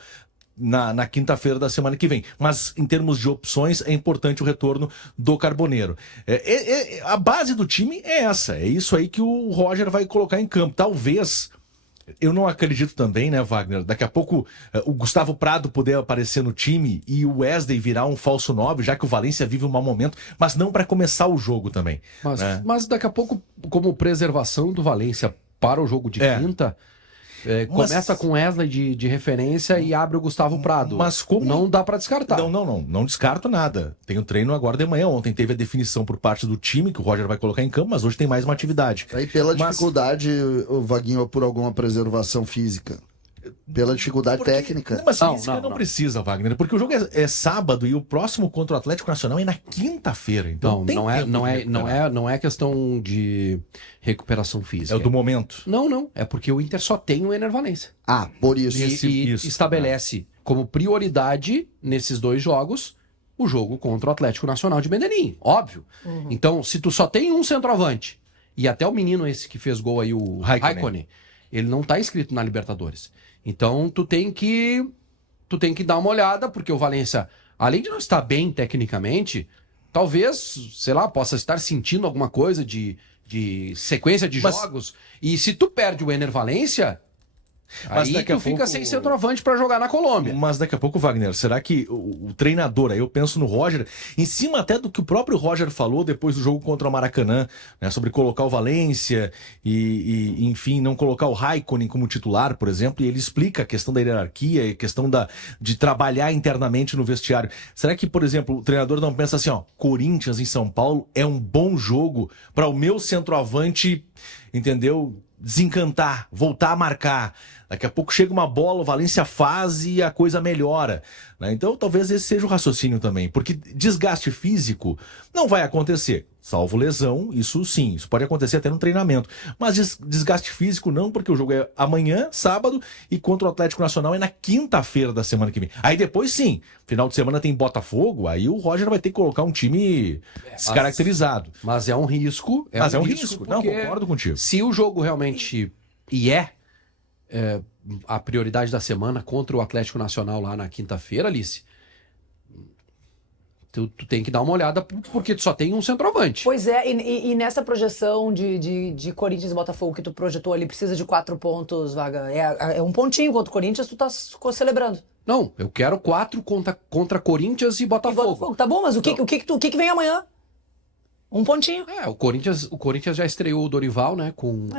Na quinta-feira da semana que vem. Mas, em termos de opções, é importante o retorno do Carboneiro. A base do time é essa. É isso aí que o Roger vai colocar em campo. Talvez... Eu não acredito também, né, Wagner? Daqui a pouco o Gustavo Prado poder aparecer no time e o Wesley virar um falso 9, já que o Valência vive um mau momento, mas não para começar o jogo também. Mas daqui a pouco, como preservação do Valência para o jogo de quinta, começa com Wesley de referência e abre o Gustavo Prado. Mas como... Não dá para descartar. Não descarto nada. Tem o treino agora de manhã. Ontem teve a definição por parte do time, que o Roger vai colocar em campo, mas hoje tem mais uma atividade. Aí pela dificuldade, o Vaguinho, por alguma preservação física. pela dificuldade técnica. Mas física não precisa, Wagner, porque o jogo é sábado e o próximo contra o Atlético Nacional é na quinta-feira. Então não é questão de recuperação física. É o do momento. Não. É porque o Inter só tem o Ener Valencia. Por isso. E estabelece como prioridade nesses 2 jogos o jogo contra o Atlético Nacional de Medellín, óbvio. Então, se tu só tem um centroavante, e até o menino esse que fez gol aí, o Raikkonen, ele não tá inscrito na Libertadores. Então, tu tem que dar uma olhada, porque o Valencia, além de não estar bem tecnicamente, talvez, sei lá, possa estar sentindo alguma coisa de sequência de jogos. E se tu perde o Ener Valencia, aí tu fica sem centroavante para jogar na Colômbia. Mas daqui a pouco, Wagner, será que o treinador, aí eu penso no Roger, em cima até do que o próprio Roger falou depois do jogo contra o Maracanã, né, sobre colocar o Valencia e enfim, não colocar o Raikkonen como titular, por exemplo, e ele explica a questão da hierarquia, a questão de trabalhar internamente no vestiário. Será que, por exemplo, o treinador não pensa assim, Corinthians em São Paulo é um bom jogo para o meu centroavante, entendeu? Desencantar, voltar a marcar. Daqui a pouco chega uma bola, o Valencia faz e a coisa melhora, né? Então talvez esse seja o raciocínio também, porque desgaste físico não vai acontecer, salvo lesão, isso sim, isso pode acontecer até no treinamento, mas desgaste físico não, porque o jogo é amanhã, sábado, e contra o Atlético Nacional é na quinta-feira da semana que vem. Aí depois sim, final de semana tem Botafogo, aí o Roger vai ter que colocar um time descaracterizado. Mas é um risco. Mas é um risco. Não, concordo contigo. Se o jogo realmente a prioridade da semana contra o Atlético Nacional lá na quinta-feira, Alice, tu tem que dar uma olhada porque tu só tem um centroavante. Pois é, e nessa projeção de Corinthians e Botafogo que tu projetou ali, precisa de 4 pontos, Vaga? É um pontinho contra o Corinthians, tu tá celebrando. Não, eu quero 4 contra Corinthians e Botafogo. Tá bom, mas o que vem amanhã? Um pontinho. O Corinthians já estreou o Dorival, né? Com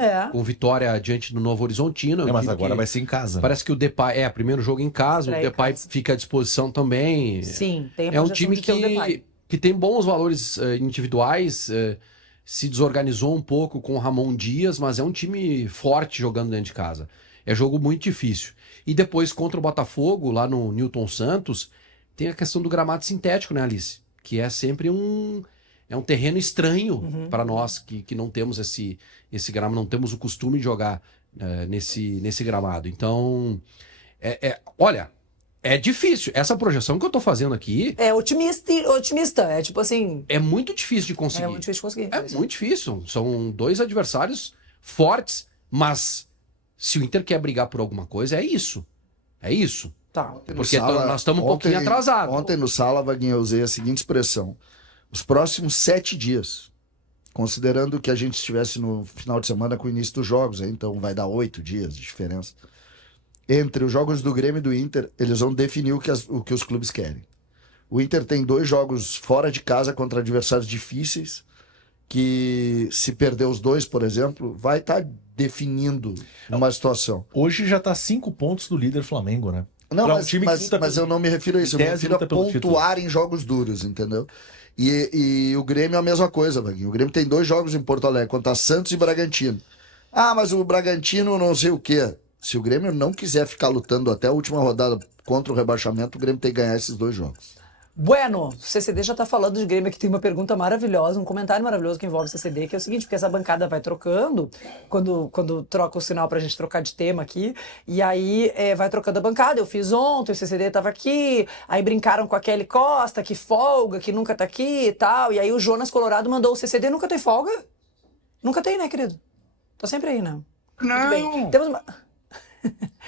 vitória diante do Novo Horizontino. Mas agora vai ser em casa. Parece que o Depay primeiro jogo em casa, o Depay fica à disposição também. Sim, tem a É um time que tem bons valores individuais, se desorganizou um pouco com o Ramon Dias, mas é um time forte jogando dentro de casa. É jogo muito difícil. E depois contra o Botafogo, lá no Newton Santos, tem a questão do gramado sintético, né, Alice? Que é sempre um terreno estranho para nós que não temos esse gramado, não temos o costume de jogar nesse gramado. Então, olha, é difícil. Essa projeção que eu tô fazendo aqui... É otimista, é tipo assim... É muito difícil de conseguir. É muito difícil de conseguir. É muito difícil. São 2 adversários fortes, mas se o Inter quer brigar por alguma coisa, é isso. É isso. Tá. Porque nós estamos um pouquinho atrasados. Ontem no Sala, Vaguinha, eu usei a seguinte expressão. Os próximos 7 dias, considerando que a gente estivesse no final de semana com o início dos jogos, então vai dar 8 dias de diferença. Entre os jogos do Grêmio e do Inter, eles vão definir o que os clubes querem. O Inter tem 2 jogos fora de casa contra adversários difíceis, que se perder os 2, por exemplo, vai estar definindo uma situação. Hoje já está 5 pontos do líder Flamengo, né? Não, mas eu não me refiro a isso, eu me refiro a pontuar em jogos duros, entendeu? E o Grêmio é a mesma coisa, Vaguinho. O Grêmio tem 2 jogos em Porto Alegre, contra Santos e Bragantino. Mas o Bragantino não sei o quê. Se o Grêmio não quiser ficar lutando até a última rodada contra o rebaixamento, o Grêmio tem que ganhar esses 2 jogos. Bueno, o CCD já tá falando de Grêmio aqui, tem uma pergunta maravilhosa, um comentário maravilhoso que envolve o CCD, que é o seguinte, porque essa bancada vai trocando, quando troca o sinal pra gente trocar de tema aqui, e aí vai trocando a bancada, eu fiz ontem, o CCD tava aqui, aí brincaram com a Kelly Costa, que folga, que nunca tá aqui e tal, e aí o Jonas Colorado mandou, o CCD nunca tem folga? Nunca tem, né, querido? Tá sempre aí, né? Não! Muito bem. Temos uma...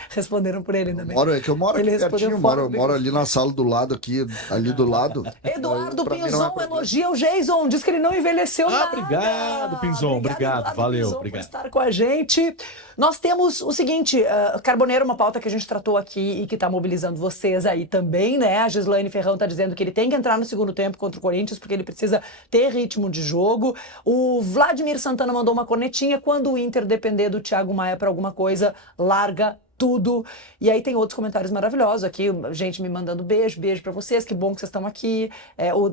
Responderam por ele também. Eu moro aqui pertinho, moro ali na sala do lado aqui, ali do lado. Eduardo Pinzon elogia o Jason, diz que ele não envelheceu nada. Obrigado, Pinzon, obrigado, valeu, Pinzon, obrigado por estar com a gente. Nós temos o seguinte, Carboneiro, uma pauta que a gente tratou aqui e que tá mobilizando vocês aí também, né? A Gislaine Ferrão tá dizendo que ele tem que entrar no segundo tempo contra o Corinthians porque ele precisa ter ritmo de jogo. O Vladimir Santana mandou uma cornetinha, quando o Inter depender do Thiago Maia pra alguma coisa, larga tudo. E aí tem outros comentários maravilhosos aqui, gente me mandando beijo pra vocês, que bom que vocês estão aqui.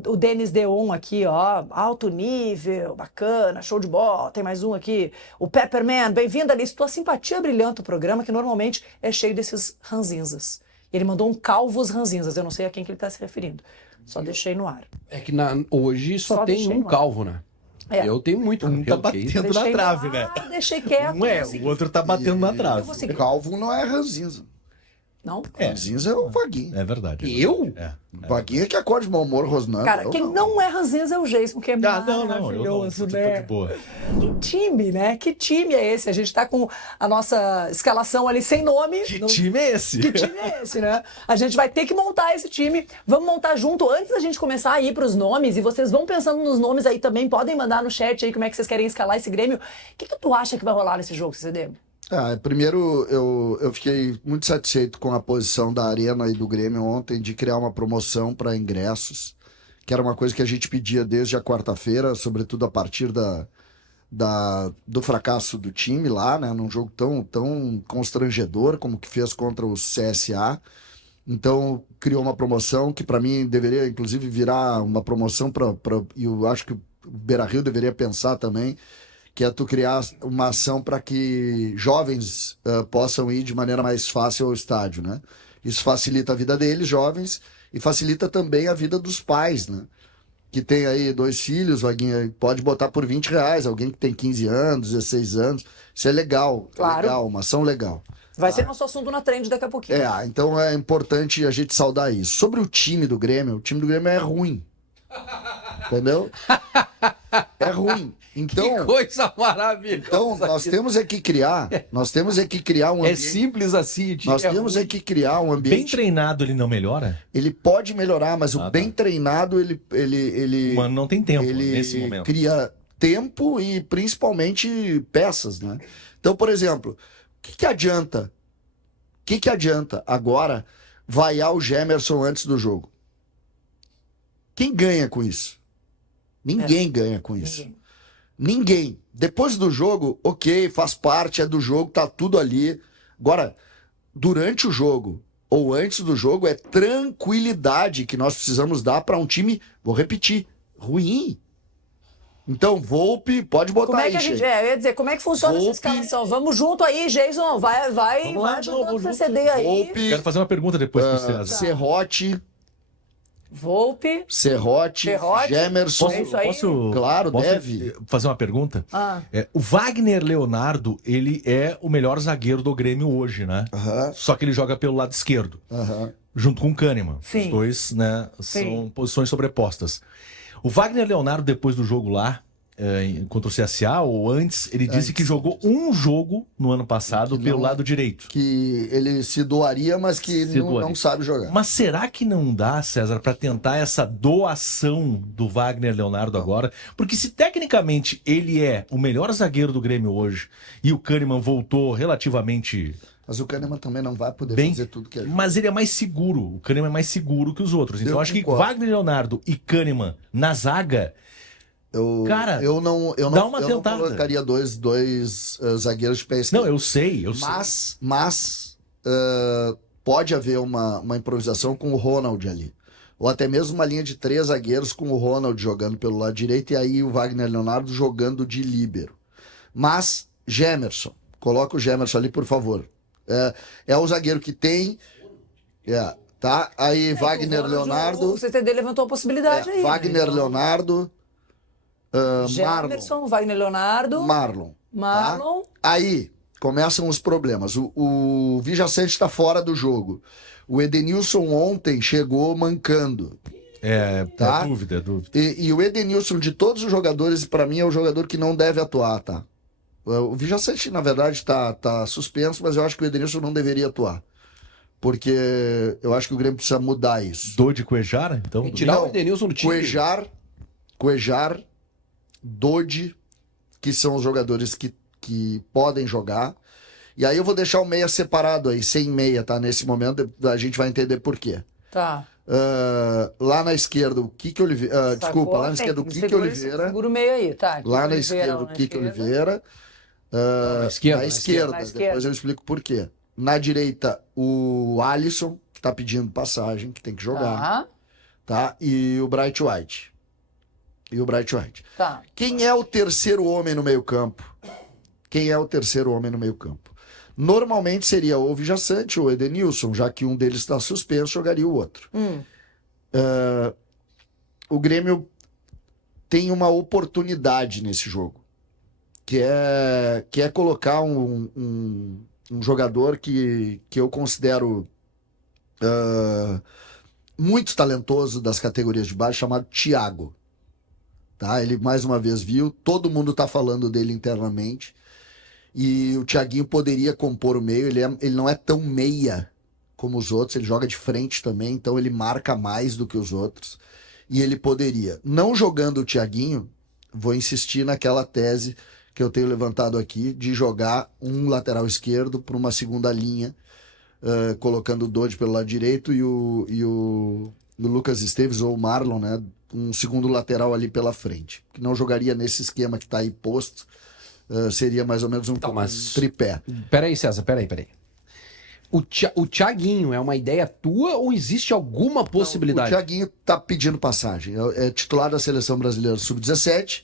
O Denis Deon aqui, ó, alto nível, bacana, show de bola. Tem mais um aqui, o Pepperman, bem-vindo, Alice. Tua simpatia brilhante o programa, que normalmente é cheio desses ranzinzas. Ele mandou um calvos ranzinzas, eu não sei a quem que ele está se referindo. Só deixei no ar. É que hoje só tem deixei um no ar. calvo, né? É. Eu tenho muito. Um tá batendo na Deixei trave, no né? ar, deixei quieto. Um é, assim. o outro tá batendo na Eu trave. vou seguir. O Calvo não é ranzinza. Não? Ranzinza é o Vaguinho. É verdade. Eu? Vaguinho é que acorda de mau humor rosnando. Cara, eu quem não é ranzinza é o Jason, que é Ah, não, eu não. maravilhoso, Tô né? de boa. Que time, né? Que time é esse? A gente tá com a nossa escalação ali sem nome. Que time é esse? Que time é esse, né? A gente vai ter que montar esse time. Vamos montar junto antes da gente começar a ir pros nomes. E vocês vão pensando nos nomes aí também. Podem mandar no chat aí como é que vocês querem escalar esse Grêmio. O que tu acha que vai rolar nesse jogo, CCD? Primeiro, eu fiquei muito satisfeito com a posição da Arena e do Grêmio ontem de criar uma promoção para ingressos, que era uma coisa que a gente pedia desde a quarta-feira, sobretudo a partir do fracasso do time lá, né, num jogo tão constrangedor como que fez contra o CSA. Então, criou uma promoção que para mim deveria, inclusive, virar uma promoção e eu acho que o Beira-Rio deveria pensar também, que é tu criar uma ação para que jovens possam ir de maneira mais fácil ao estádio, né? Isso facilita a vida deles, jovens, e facilita também a vida dos pais, né? Que tem aí 2 filhos, Vaguinha, pode botar por R$20, alguém que tem 15 anos, 16 anos, isso é legal, Claro. legal, uma ação legal. Vai ser nosso assunto na trend daqui a pouquinho. Então é importante a gente saudar isso. Sobre o time do Grêmio é ruim. Entendeu? É ruim. Então, Que coisa maravilhosa. então nós temos que criar um É ambiente. simples assim, tio. Nós temos que criar um Bem ambiente. treinado ele não melhora? Ele pode melhorar, mas o tá. bem treinado ele Mano, não tem tempo ele nesse momento. cria tempo e principalmente peças, né? Então, por exemplo, o que adianta? O que adianta agora vaiar o Gemerson antes do jogo? Quem ganha com isso? Ninguém ganha com isso. Ninguém. Depois do jogo, ok, faz parte, é do jogo, tá tudo ali. Agora, durante o jogo ou antes do jogo, é tranquilidade que nós precisamos dar para um time, vou repetir, ruim. Então, Volpe, pode botar Como é aí, que a gente. Sheik. Eu ia dizer, como é que funciona essa Volpe. escalação? Vamos junto aí, Jason. Vai Vamos lá, ajudando vamos o junto. CCD aí. Volpe, Quero fazer uma pergunta depois pro César. Serrote, Volpe. Serrote, Gemerson. É isso aí. Claro, posso deve. fazer uma pergunta? Ah. O Wagner Leonardo, ele é o melhor zagueiro do Grêmio hoje, né? Aham, Só que ele joga pelo lado esquerdo, aham. junto com o Kahneman. Sim. Os dois, né, Sim. são posições sobrepostas. O Wagner Leonardo, depois do jogo lá, contra o CSA, ou antes, ele disse que jogou um jogo no ano passado Que pelo não- lado direito. Que ele se doaria, mas que Se doaria. não sabe jogar. Mas será que não dá, César, para tentar essa doação do Wagner Leonardo agora? Porque se tecnicamente ele é o melhor zagueiro do Grêmio hoje e o Kahneman voltou relativamente Mas o Kahneman também não vai poder bem, fazer tudo que é. mas ele é mais seguro. O Kahneman é mais seguro que os outros. Então Eu eu acho que concordo. Wagner Leonardo e Kahneman na zaga, Cara, eu não dá uma eu não tentada. colocaria dois zagueiros de pé esquerdo. não, eu sei. Mas pode haver uma improvisação com o Ronald ali. Ou até mesmo uma linha de 3 zagueiros com o Ronald jogando pelo lado direito e aí o Wagner Leonardo jogando de líbero. Mas Gemerson, coloca o Gemerson ali, por favor. É o zagueiro que tem. Tá? Aí Wagner Leonardo. O CTD levantou a possibilidade aí. Wagner Leonardo. Gemerson, Wagner Leonardo. Marlon. Marlon. Tá? Aí começam os problemas. O Vijaçante está fora do jogo. O Edenilson ontem chegou mancando. Tá? É dúvida. E o Edenilson, de todos os jogadores, para mim é o jogador que não deve atuar, tá? O Vijaçante, na verdade, tá suspenso, mas eu acho que o Edenilson não deveria atuar. Porque eu acho que o Grêmio precisa mudar isso. Dodi Cuejara? Então, Tirar o Edenilson do time. Cuejar, Dodi, que são os jogadores que podem jogar. E aí eu vou deixar o meia separado aí, sem meia, tá? Nesse momento a gente vai entender por quê. Tá. Lá na esquerda, o Kike Oliveira. Desculpa, lá na esquerda, o Kike Segura Oliveira. Segura o meio aí, tá? Lá na esquerda, o Kike Oliveira. Na esquerda. Na esquerda, depois eu explico por quê. Na direita, o Alisson, que tá pedindo passagem, que tem que jogar. Tá? E o Bright White. Tá. Quem é o terceiro homem no meio-campo? Normalmente seria ou o Vijaçante ou o Edenilson, já que um deles está suspenso, jogaria o outro. O Grêmio tem uma oportunidade nesse jogo, que é colocar um jogador que eu considero muito talentoso das categorias de base, chamado Thiago. Tá? Ele mais uma vez viu, todo mundo está falando dele internamente, e o Thiaguinho poderia compor o meio. Ele não é tão meia como os outros, ele joga de frente também, então ele marca mais do que os outros, e ele poderia. Não jogando o Thiaguinho, vou insistir naquela tese que eu tenho levantado aqui, de jogar um lateral esquerdo para uma segunda linha, colocando o Dodge pelo lado direito e o Lucas Esteves ou o Marlon, né, um segundo lateral ali pela frente. Que não jogaria nesse esquema que está aí posto, seria mais ou menos um tripé. Peraí, César, peraí. O Thiaguinho é uma ideia tua ou existe alguma possibilidade? O Thiaguinho tá pedindo passagem. É titular da seleção brasileira sub-17,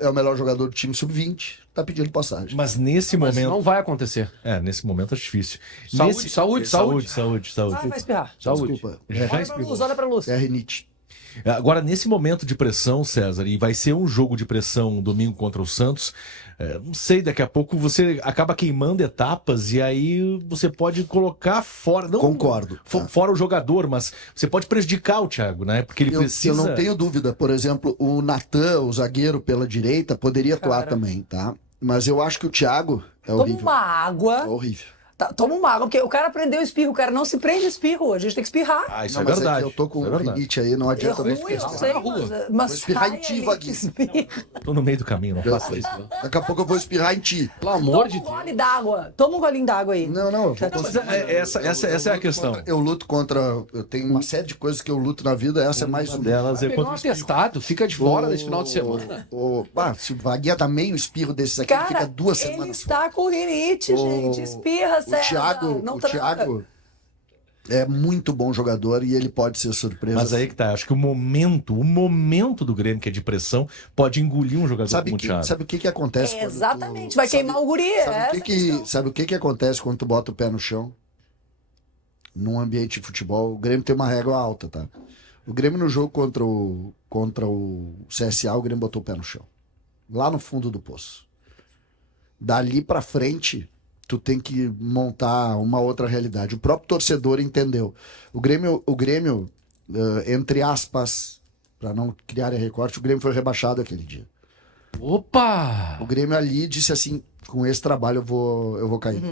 é o melhor jogador do time sub-20, tá pedindo passagem. Mas nesse momento. Não vai acontecer. Nesse momento é difícil. Saúde. Vai espirrar. Desculpa. Olha pra luz. É rinite. Agora, nesse momento de pressão, César, e vai ser um jogo de pressão domingo contra o Santos, não sei, daqui a pouco você acaba queimando etapas e aí você pode colocar fora. Não, Concordo. Fora o jogador, mas você pode prejudicar o Thiago, né? Porque ele precisa. Eu não tenho dúvida. Por exemplo, o Natan, o zagueiro pela direita, poderia atuar também, tá? Mas eu acho que o Thiago é horrível. Toma uma água. É horrível. Toma uma água, porque o cara aprendeu espirro. O cara não se prende espirro. A gente tem que espirrar. Isso Não, é mas verdade. eu tô com rinite aí, não É adianta. ruim, eu sei, mas Vou espirrar em ti, sai aí, Vaguinho. espirra. Tô no meio do caminho, não faça isso. Daqui a pouco eu vou espirrar em ti. Pelo amor de Toma um Deus. gole d'água. Toma um golinho d'água aí. Não, eu vou Mas essa é a questão. Eu luto contra. Eu tenho uma série de coisas que eu luto na vida, essa é mais uma. Delas é Pegou um contra o espirro. atestado, fica de fora nesse final de semana. Se o Vaguinha dá meio espirro desses aqui, ele Cara, fica 2 ele semanas. está com rinite, gente. Espirra, César. Não O tranca. Thiago é muito bom jogador e ele pode ser surpresa. Mas aí que tá, acho que o momento do Grêmio, que é de pressão, pode engolir um jogador como o Thiago. Sabe o que acontece? quando Exatamente. Vai queimar o guri. Sabe o que acontece quando tu bota o pé no chão? Num ambiente de futebol, o Grêmio tem uma régua alta, tá? O Grêmio no jogo contra o CSA, o Grêmio botou o pé no chão. Lá no fundo do poço. Dali pra frente, tu tem que montar uma outra realidade. O próprio torcedor entendeu. O Grêmio, entre aspas, para não criar recorte, o Grêmio foi rebaixado aquele dia. Opa! O Grêmio ali disse assim, com esse trabalho eu vou cair.